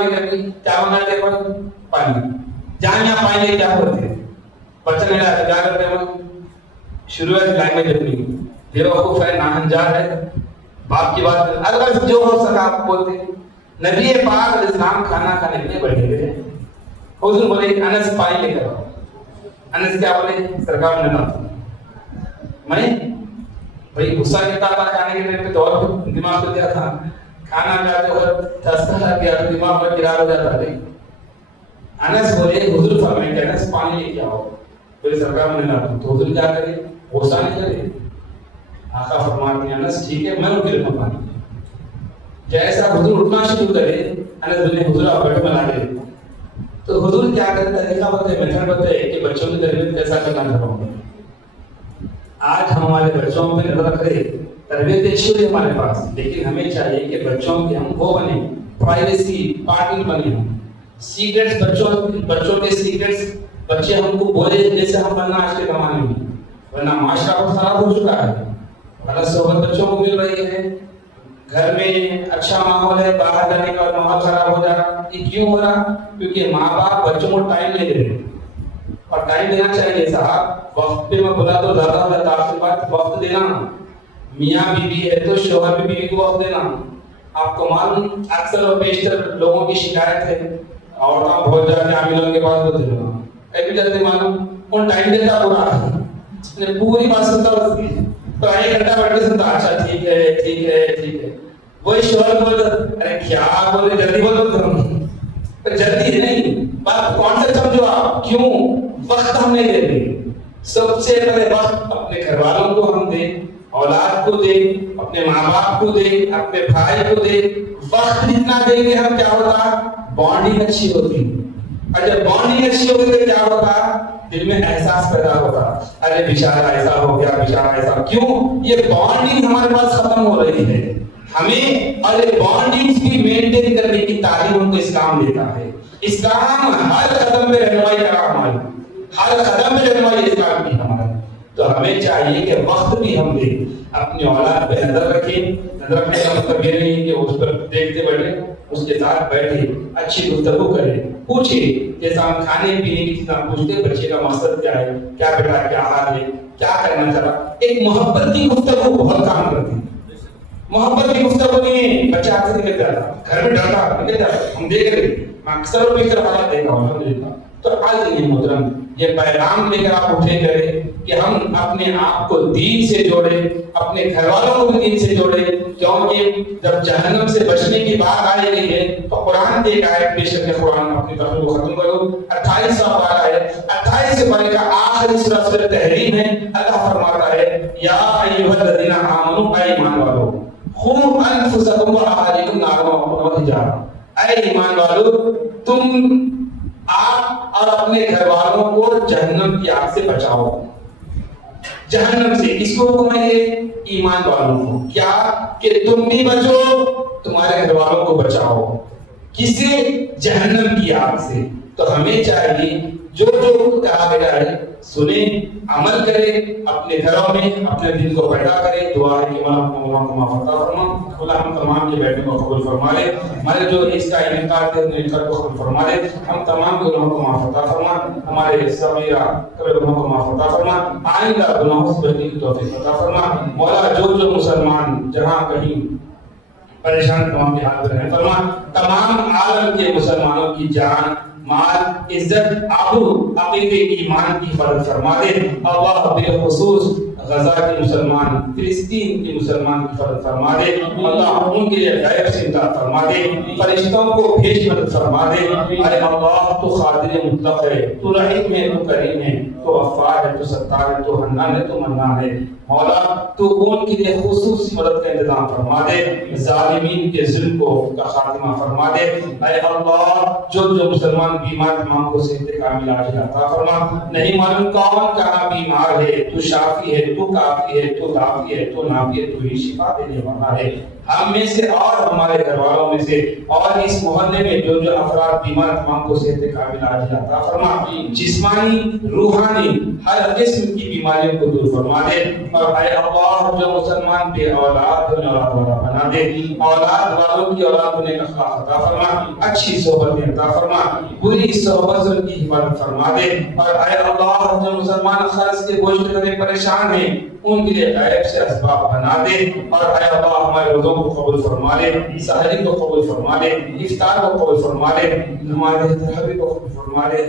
کیا بنا تھے؟ پانی۔ جہاں پانی لے کیا ہوتے بچہ نہیں رہا، کیا کرتے ہیں؟ شروع ہے لینگویج اپنی، بے وقوف ہے، ناہنجار ہے، باپ کی بات الگ جو ہو سکا آپ بولتے ہیں۔ نبی پاک علیہ السلام کھانا کھانے کے لیے بیٹھے ہوئے، حضور بولے انس پانی لے کر آؤ۔ انس کیا بولے؟ سرکار نے کہا میں بھائی غصہ کتنا تھا کھانے کے لیے، تو اور دماغ کو کیا تھا، کھانا کھاتے وقت دستہ لگ گیا تو دماغ پر گرا ہو جاتا ہے۔ انس بولے حضور فرمائے کہ انس پانی لے کے آؤ، پھر سرکار نے کہا تو حضور کیا کرے؟ غصہ نہیں کرے۔ آقا فرماتے ہیں انس ٹھیک ہے میں اٹھ کے رکھوں پانی۔ جیسا حضور اٹھنا شروع کرے، انس بولے حضور آپ بیٹھ بنا دے۔ تو حضور کیا کرتا ہے؟ طریقہ بتائے، میتھڈ بتائے کہ بچوں کی تربیت کیسا کرنا چاہوں گا۔ آج ہم ہمارے بچوں پہ نظر رکھے، تربیت اچھی ہوئی ہمارے پاس، لیکن ہمیں چاہیے کہ بچوں کے ہم وہ بنے، پرائیویسی پارٹنر بنے ہم۔ سیکرٹس بچوں کے سیکرٹس بچے ہم کو بولے جیسے ہم بننا آج کے زمانے میں، ورنہ معاشرہ بہت خراب ہو چکا ہے، غلط صحبت بچوں کو مل رہی ہے، گھر میں اچھا ماحول ہے، باہر جانے کا ماحول خراب ہو جا رہا۔ یہ کیوں ہو رہا؟ کیونکہ ماں باپ بچوں کو ٹائم نہیں دے رہے، اور ٹائم دینا چاہیے صاحب، وقت پہ میں بولا تو زیادہ ہو جاتا، آپ سے بات وقت دینا، میاں بیوی ہے تو شوہر بھی بیوی کو وقت دینا۔ آپ کو معلوم اکثر و بیشتر لوگوں کی شکایت ہے، عورتیں بہت جاتے ہیں عاملوں کے پاس ہوتے ہیں، کبھی جاتے معلوم کون ٹائم دیتا پورا، پوری بات سنتا اس کی، تو 1 گھنٹہ بیٹھ کے سنتا، اچھا ٹھیک ہے ٹھیک ہے ٹھیک ہے۔ وہی شوہر بولتا ارے کیا بولے، جلدی بولو تم، جلدی نہیں، بات کون سے سمجھو آپ، کیوں؟ وقت ہم نہیں دے رہے۔ سب سے پہلے وقت اپنے گھر والوں کو ہم دیں، اولاد کو دیں، اپنے ماں باپ کو دیں، اپنے بھائی کو دیں۔ وقت جتنا دیں گے ہم کیا ہوتا؟ بانڈنگ اچھی ہوتی، اور جب بانڈنگ اچھی ہوگی تو کیا ہوتا؟ دل میں احساس پیدا ہوتا، ارے بیچارہ ایسا ہو گیا، بیچارہ ایسا، کیوں؟ یہ بانڈنگ ہمارے پاس ختم ہو رہی ہے۔ ہمیں اور یہ بانڈنگز بھی مینٹین کرنے کی تعلیم ان کو اسلام دیتا ہے۔ اسلام ہر قدم پہ رہنمائی کرا ہماری، ہر قدم پہ رہنمائی اسلام کی ہماری۔ تو ہمیں چاہیے کہ وقت بھی ہم دیں، اپنی اولاد پہ نظر رکھیں۔ نظر رکھنے کا مطلب یہ نہیں کہ اس پر دیکھتے بیٹھے، اس کے ساتھ بیٹھے، اچھی گفتگو کریں، پوچھے، جیسا ہم کھانے پینے کی چیزیں پوچھتے بچے کا مقصد کیا ہے، کیا بیٹا کیا حال ہے، کیا کرنا چاہ رہا۔ ایک محبت کی گفتگو بہت کام کرتی ہے۔ محبت کی گفتگو نہیں، بچہ ہاتھ سے نکل جاتا، گھر میں ڈرتا نکل جاتا، ہم دیکھ رہے ہیں، میں اکثر و بیشتر حالات دیکھا ہوں الحمدللہ۔ تو آج یہ محترم یہ پیغام لے کر آپ اٹھے کریں کہ ہم اپنے آپ کو دین سے جوڑیں، اپنے گھر والوں کو بھی دین سے جوڑیں، کیونکہ جب جہنم سے بچنے کی بات آئے گئی ہے تو قرآن کی ایک آیت پیش کر کے قرآن اپنی تقریر کو ختم کروں۔ 28واں پارہ ہے، 28 پارے کا آخری سورہ سورہ تحریم ہے۔ اللہ فرماتا ہے یا ایھا الذین آمنوا، اے ایمان والو، قوا انفسکم واہلیکم نارا وقودھا الناس، اے ایمان والو تم آپ اور اپنے گھر والوں کو جہنم کی آگ سے بچاؤ۔ جہنم سے کس کو حکم ہے؟ ایمان والوں کو، کیا کہ تم بھی بچو، تمہارے گھر والوں کو بچاؤ، کس سے؟ جہنم کی آگ سے۔ تو ہمیں چاہیے جو جو کہا گیا ہے سنیں، عمل کرے، اپنے گھروں میں اپنے دل کو پیدا کرے. دعا ہے کہ مولا کو معاف عطا فرما. اللہ ہم تمام کے بیٹھنے کو قبول فرما لے. ہمارے جو اس کا انعقاد ہے انعقاد کو قبول فرما لے. ہم تمام گناہوں کو معاف عطا فرما. ہمارے صغیرہ کبیرہ گناہوں کو معاف عطا فرما. آئندہ گناہوں سے بچنے کی توفیق عطا فرما. مولا جو مسلمان جہاں کہیں پریشان تمام کی حالت رہے فرما. تمام عالم کے مسلمانوں کی جان، مال، عزت، آبرو، عقیدے، ایمان کی حفاظت فرما دے. اللہ بالخصوص غزہ کے مسلمان، فلسطین کے مسلمان کی حفاظت فرما دے. اللہ ان کے لیے غیب سے امداد فرما دے. فرشتوں کو بھیج مدد فرما دے. اے اللہ تو قادر مطلق ہے، تو رحیم ہے، تو کریم ہے، تو غفار ہے، تو ستار ہے، تو حنان ہے، تو منان ہے. مولا تو ان کے لیے خصوصی مدد کا انتظام فرما دے. ظالمین کے ظلم کو کا خاتمہ فرما دے. اے اللہ جو مسلمان بیمار تمام کو صحت کامل عاجل عطا فرما. نہیں معلوم کون کہاں بیمار ہے، تو شافی ہے، تو کافی ہے، تو دافی ہے، تو نافی ہے، تو ہی شفا دینے والا ہے. ہم میں سے اور ہمارے گھر والوں میں سے اور اس محلے میں جو افراد بیمار تمام کو صحت کامل عاجل عطا فرما. جسمانی، روحانی ہر قسم کی بیماریوں کو دور فرما دے. اور اے اللہ جو مسلمان بے اولاد اولاد والا بنا دے. اولاد والوں کی اولاد ہونے کا اخلاق عطا فرما. اچھی صحبت عطا فرما. بری صحبت سے ان کی حفاظت فرما دے. اور اے اللہ جو مسلمان قرض کے بوجھ سے پریشان ہیں ان کے لیے غیب سے اسباب بنا دے. اور اے اللہ ہمارے روزوں کو قبول فرما لے، سحری کو قبول فرما لے، افطار کو قبول فرما لے، نماز تراویح کو قبول فرما لے،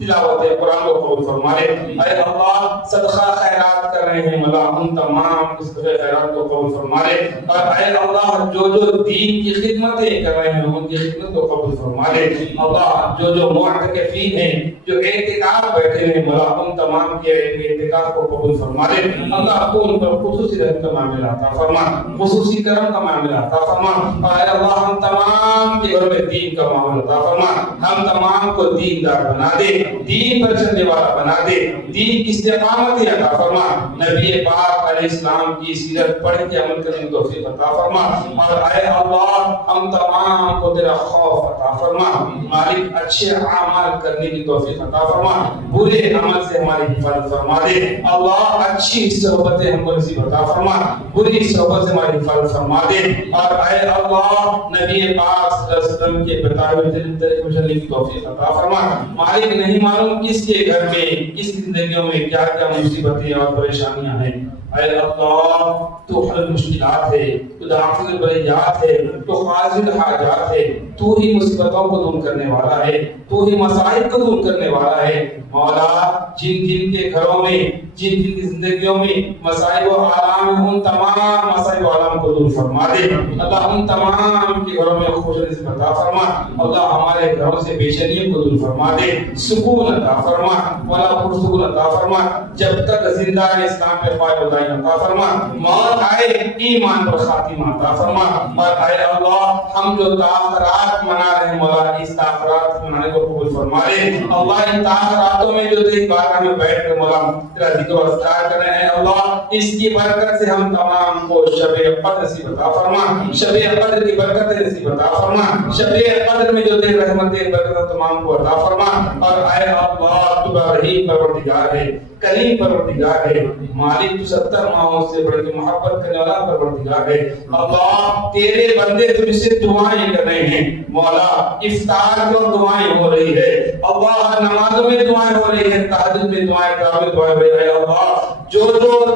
تلاوت قرآن کو قبول فرما لے. اے اللہ صدقہ خیرات کر رہے ہیں اللہ ان تمام صدقہ خیرات کو قبول فرما لے. اور اے اللہ جو دین کی خدمتیں کر رہے ہیں ان کی خدمت کو قبول فرما لے. اللہ جو معتکفین ہیں، جو اعتکاف بیٹھے ہیں مولا ان تمام کے اعتکاف کو قبول فرما لے. اللہ کو ان پر خصوصی رحمت کا معاملہ عطا فرما، خصوصی کرم کا معاملہ عطا فرما. اور اے اللہ ہم تمام کے گھر میں دین کا معاملہ عطا فرما. ہم تمام کو دیندار بنا دے، دین پر چلنے والا بنا دے، دین کی استقامت عطا فرما. نبی پاک علیہ السلام کی سیرت پڑھ کے عمل کرنے کی توفیق عطا فرما. اور اے اللہ ہم تمام کو تیرا خوف عطا فرما. مالک اچھے اعمال کرنے کی توفیق عطا فرما. برے عمل سے ہماری حفاظت فرما دے. اللہ اچھی صحبتیں ہم کو نصیب عطا فرما. بری صحبت سے ہماری حفاظت فرما دے. اور اے اللہ نبی پاک صلی اللہ علیہ وسلم کے بتائے ہوئے طریقے پر چلنے کی توفیق عطا فرما. مالک نہیں معلوم کس کے گھر میں کس کی زندگیوں میں کیا کیا مصیبتیں اور پریشانیاں ہیں. اے اللہ تو حل المشکلات ہے، تو دافع البلیات ہے، تو قاضی الحاجات ہے. تو ہی مصیبتوں کو دور کرنے والا ہے، تو ہی مصائب کو دور کرنے والا ہے. مولا جن کے گھروں میں جن کی زندگیوں میں مصائب و آلام ہیں ان تمام مصائب و آلام کو دور فرما دے. اللہ ان تمام کے گھروں میں خوش نصیب عطا فرما. اللہ ہمارے گھروں سے بے چینیوں کو دور فرما دے، سکون عطا فرما. مولا پرسکون عطا فرما. جب تک زندہ اسلام پہ قائم و دائم عطا فرما. موت آئے ایمان پر خاتمہ عطا فرما. اور اے اللہ ہم جو تاخرات منا رہے ہیں مولا اس تاخرات منانے کو قبول فرما لے. اللہ ان تاخراتوں میں جو تیری بارگاہ میں بیٹھ کر مولا تیرا ذکر و اذکار کر رہے ہیں اللہ اس کی برکت سے ہم تمام کو شب قدر نصیب عطا فرما. شب قدر کی برکت نصیب عطا فرما. شب قدر میں جو تیری رحمت برکت تمام کو عطا فرما. اور اے اللہ تو رحیم پروردگار ہے، کریم پروردگار ہے. مالک تو 70 ماہوں سے بڑھ کے محبت کرنے والا پروردگار ہے. اللہ تیرے بندے تجھ سے دعائیں کر رہے ہیں مولا. افطار کی دعائیں ہو رہی ہے اللہ، نمازوں میں دعائیں ہو رہی ہے، تہجد میں دعائیں، تراویح دعائیں ہو رہی ہے. اللہ جو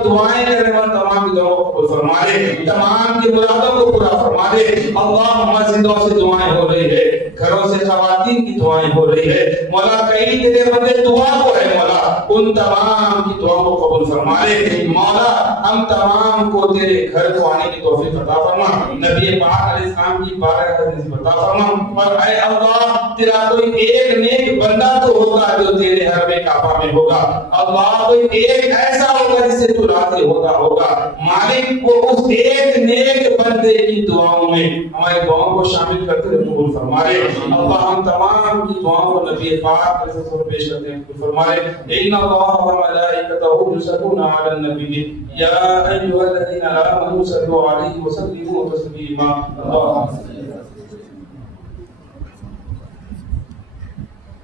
دعائیں کرنے والے تمام کی دعاؤں کو قبول فرما دے، تمام کی مرادوں کو پورا فرما دے. اللہ مسجدوں سے دعائیں ہو رہی ہے، گھروں سے خواتین کی دعائیں ہو رہی ہے مولا. کئی تیرے بندے دعا کو ہے مولا ان تمام کی دعاؤں کو قبول فرما لے. مولا ہم تمام کو تیرے گھر کو آنے کی توفیق عطا فرما. نبی پاک علیہ السلام کی بارگاہ میں نصیب عطا فرما. اور اے اللہ تیرا کوئی ایک نیک بندہ تو ہوگا جو تیرے حرم کعبہ میں ہوگا. اللہ کوئی ایک ایسا ہوگا جس سے تو راضی ہوگا. مالک کو اس ایک نیک بندے کی دعاؤں میں ہمارے دعاؤں کو شامل کرتے ہوئے قبول فرما لے. اللہ ہم تمام کی دعاؤں کو نبی پاک علیہ السلام پیش کرتے ہیں قبول فرما لے. ان اللہ و ملائکتہ یصلون علی النبی یا ایھا الذین آمنوا صلوا علیہ وسلموا تسلیما.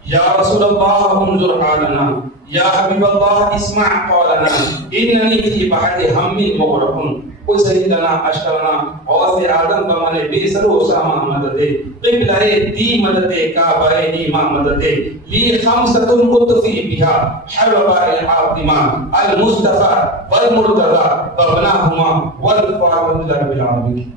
یا رسول اللہ انظر حالنا یا حبیب اللہ اسمع قولنا اننی فی بحر ہم مغرق کوئی سیدنا اشکرنا غوث آدم بمانے بے سر و ساما مدد قبلہ دی مدد کعبہ نیما مدد لی خمسۃ قطفی بہا حربہ الحاطمہ المصطفى والمرتضى وابناہما والفاروق رب العالمین.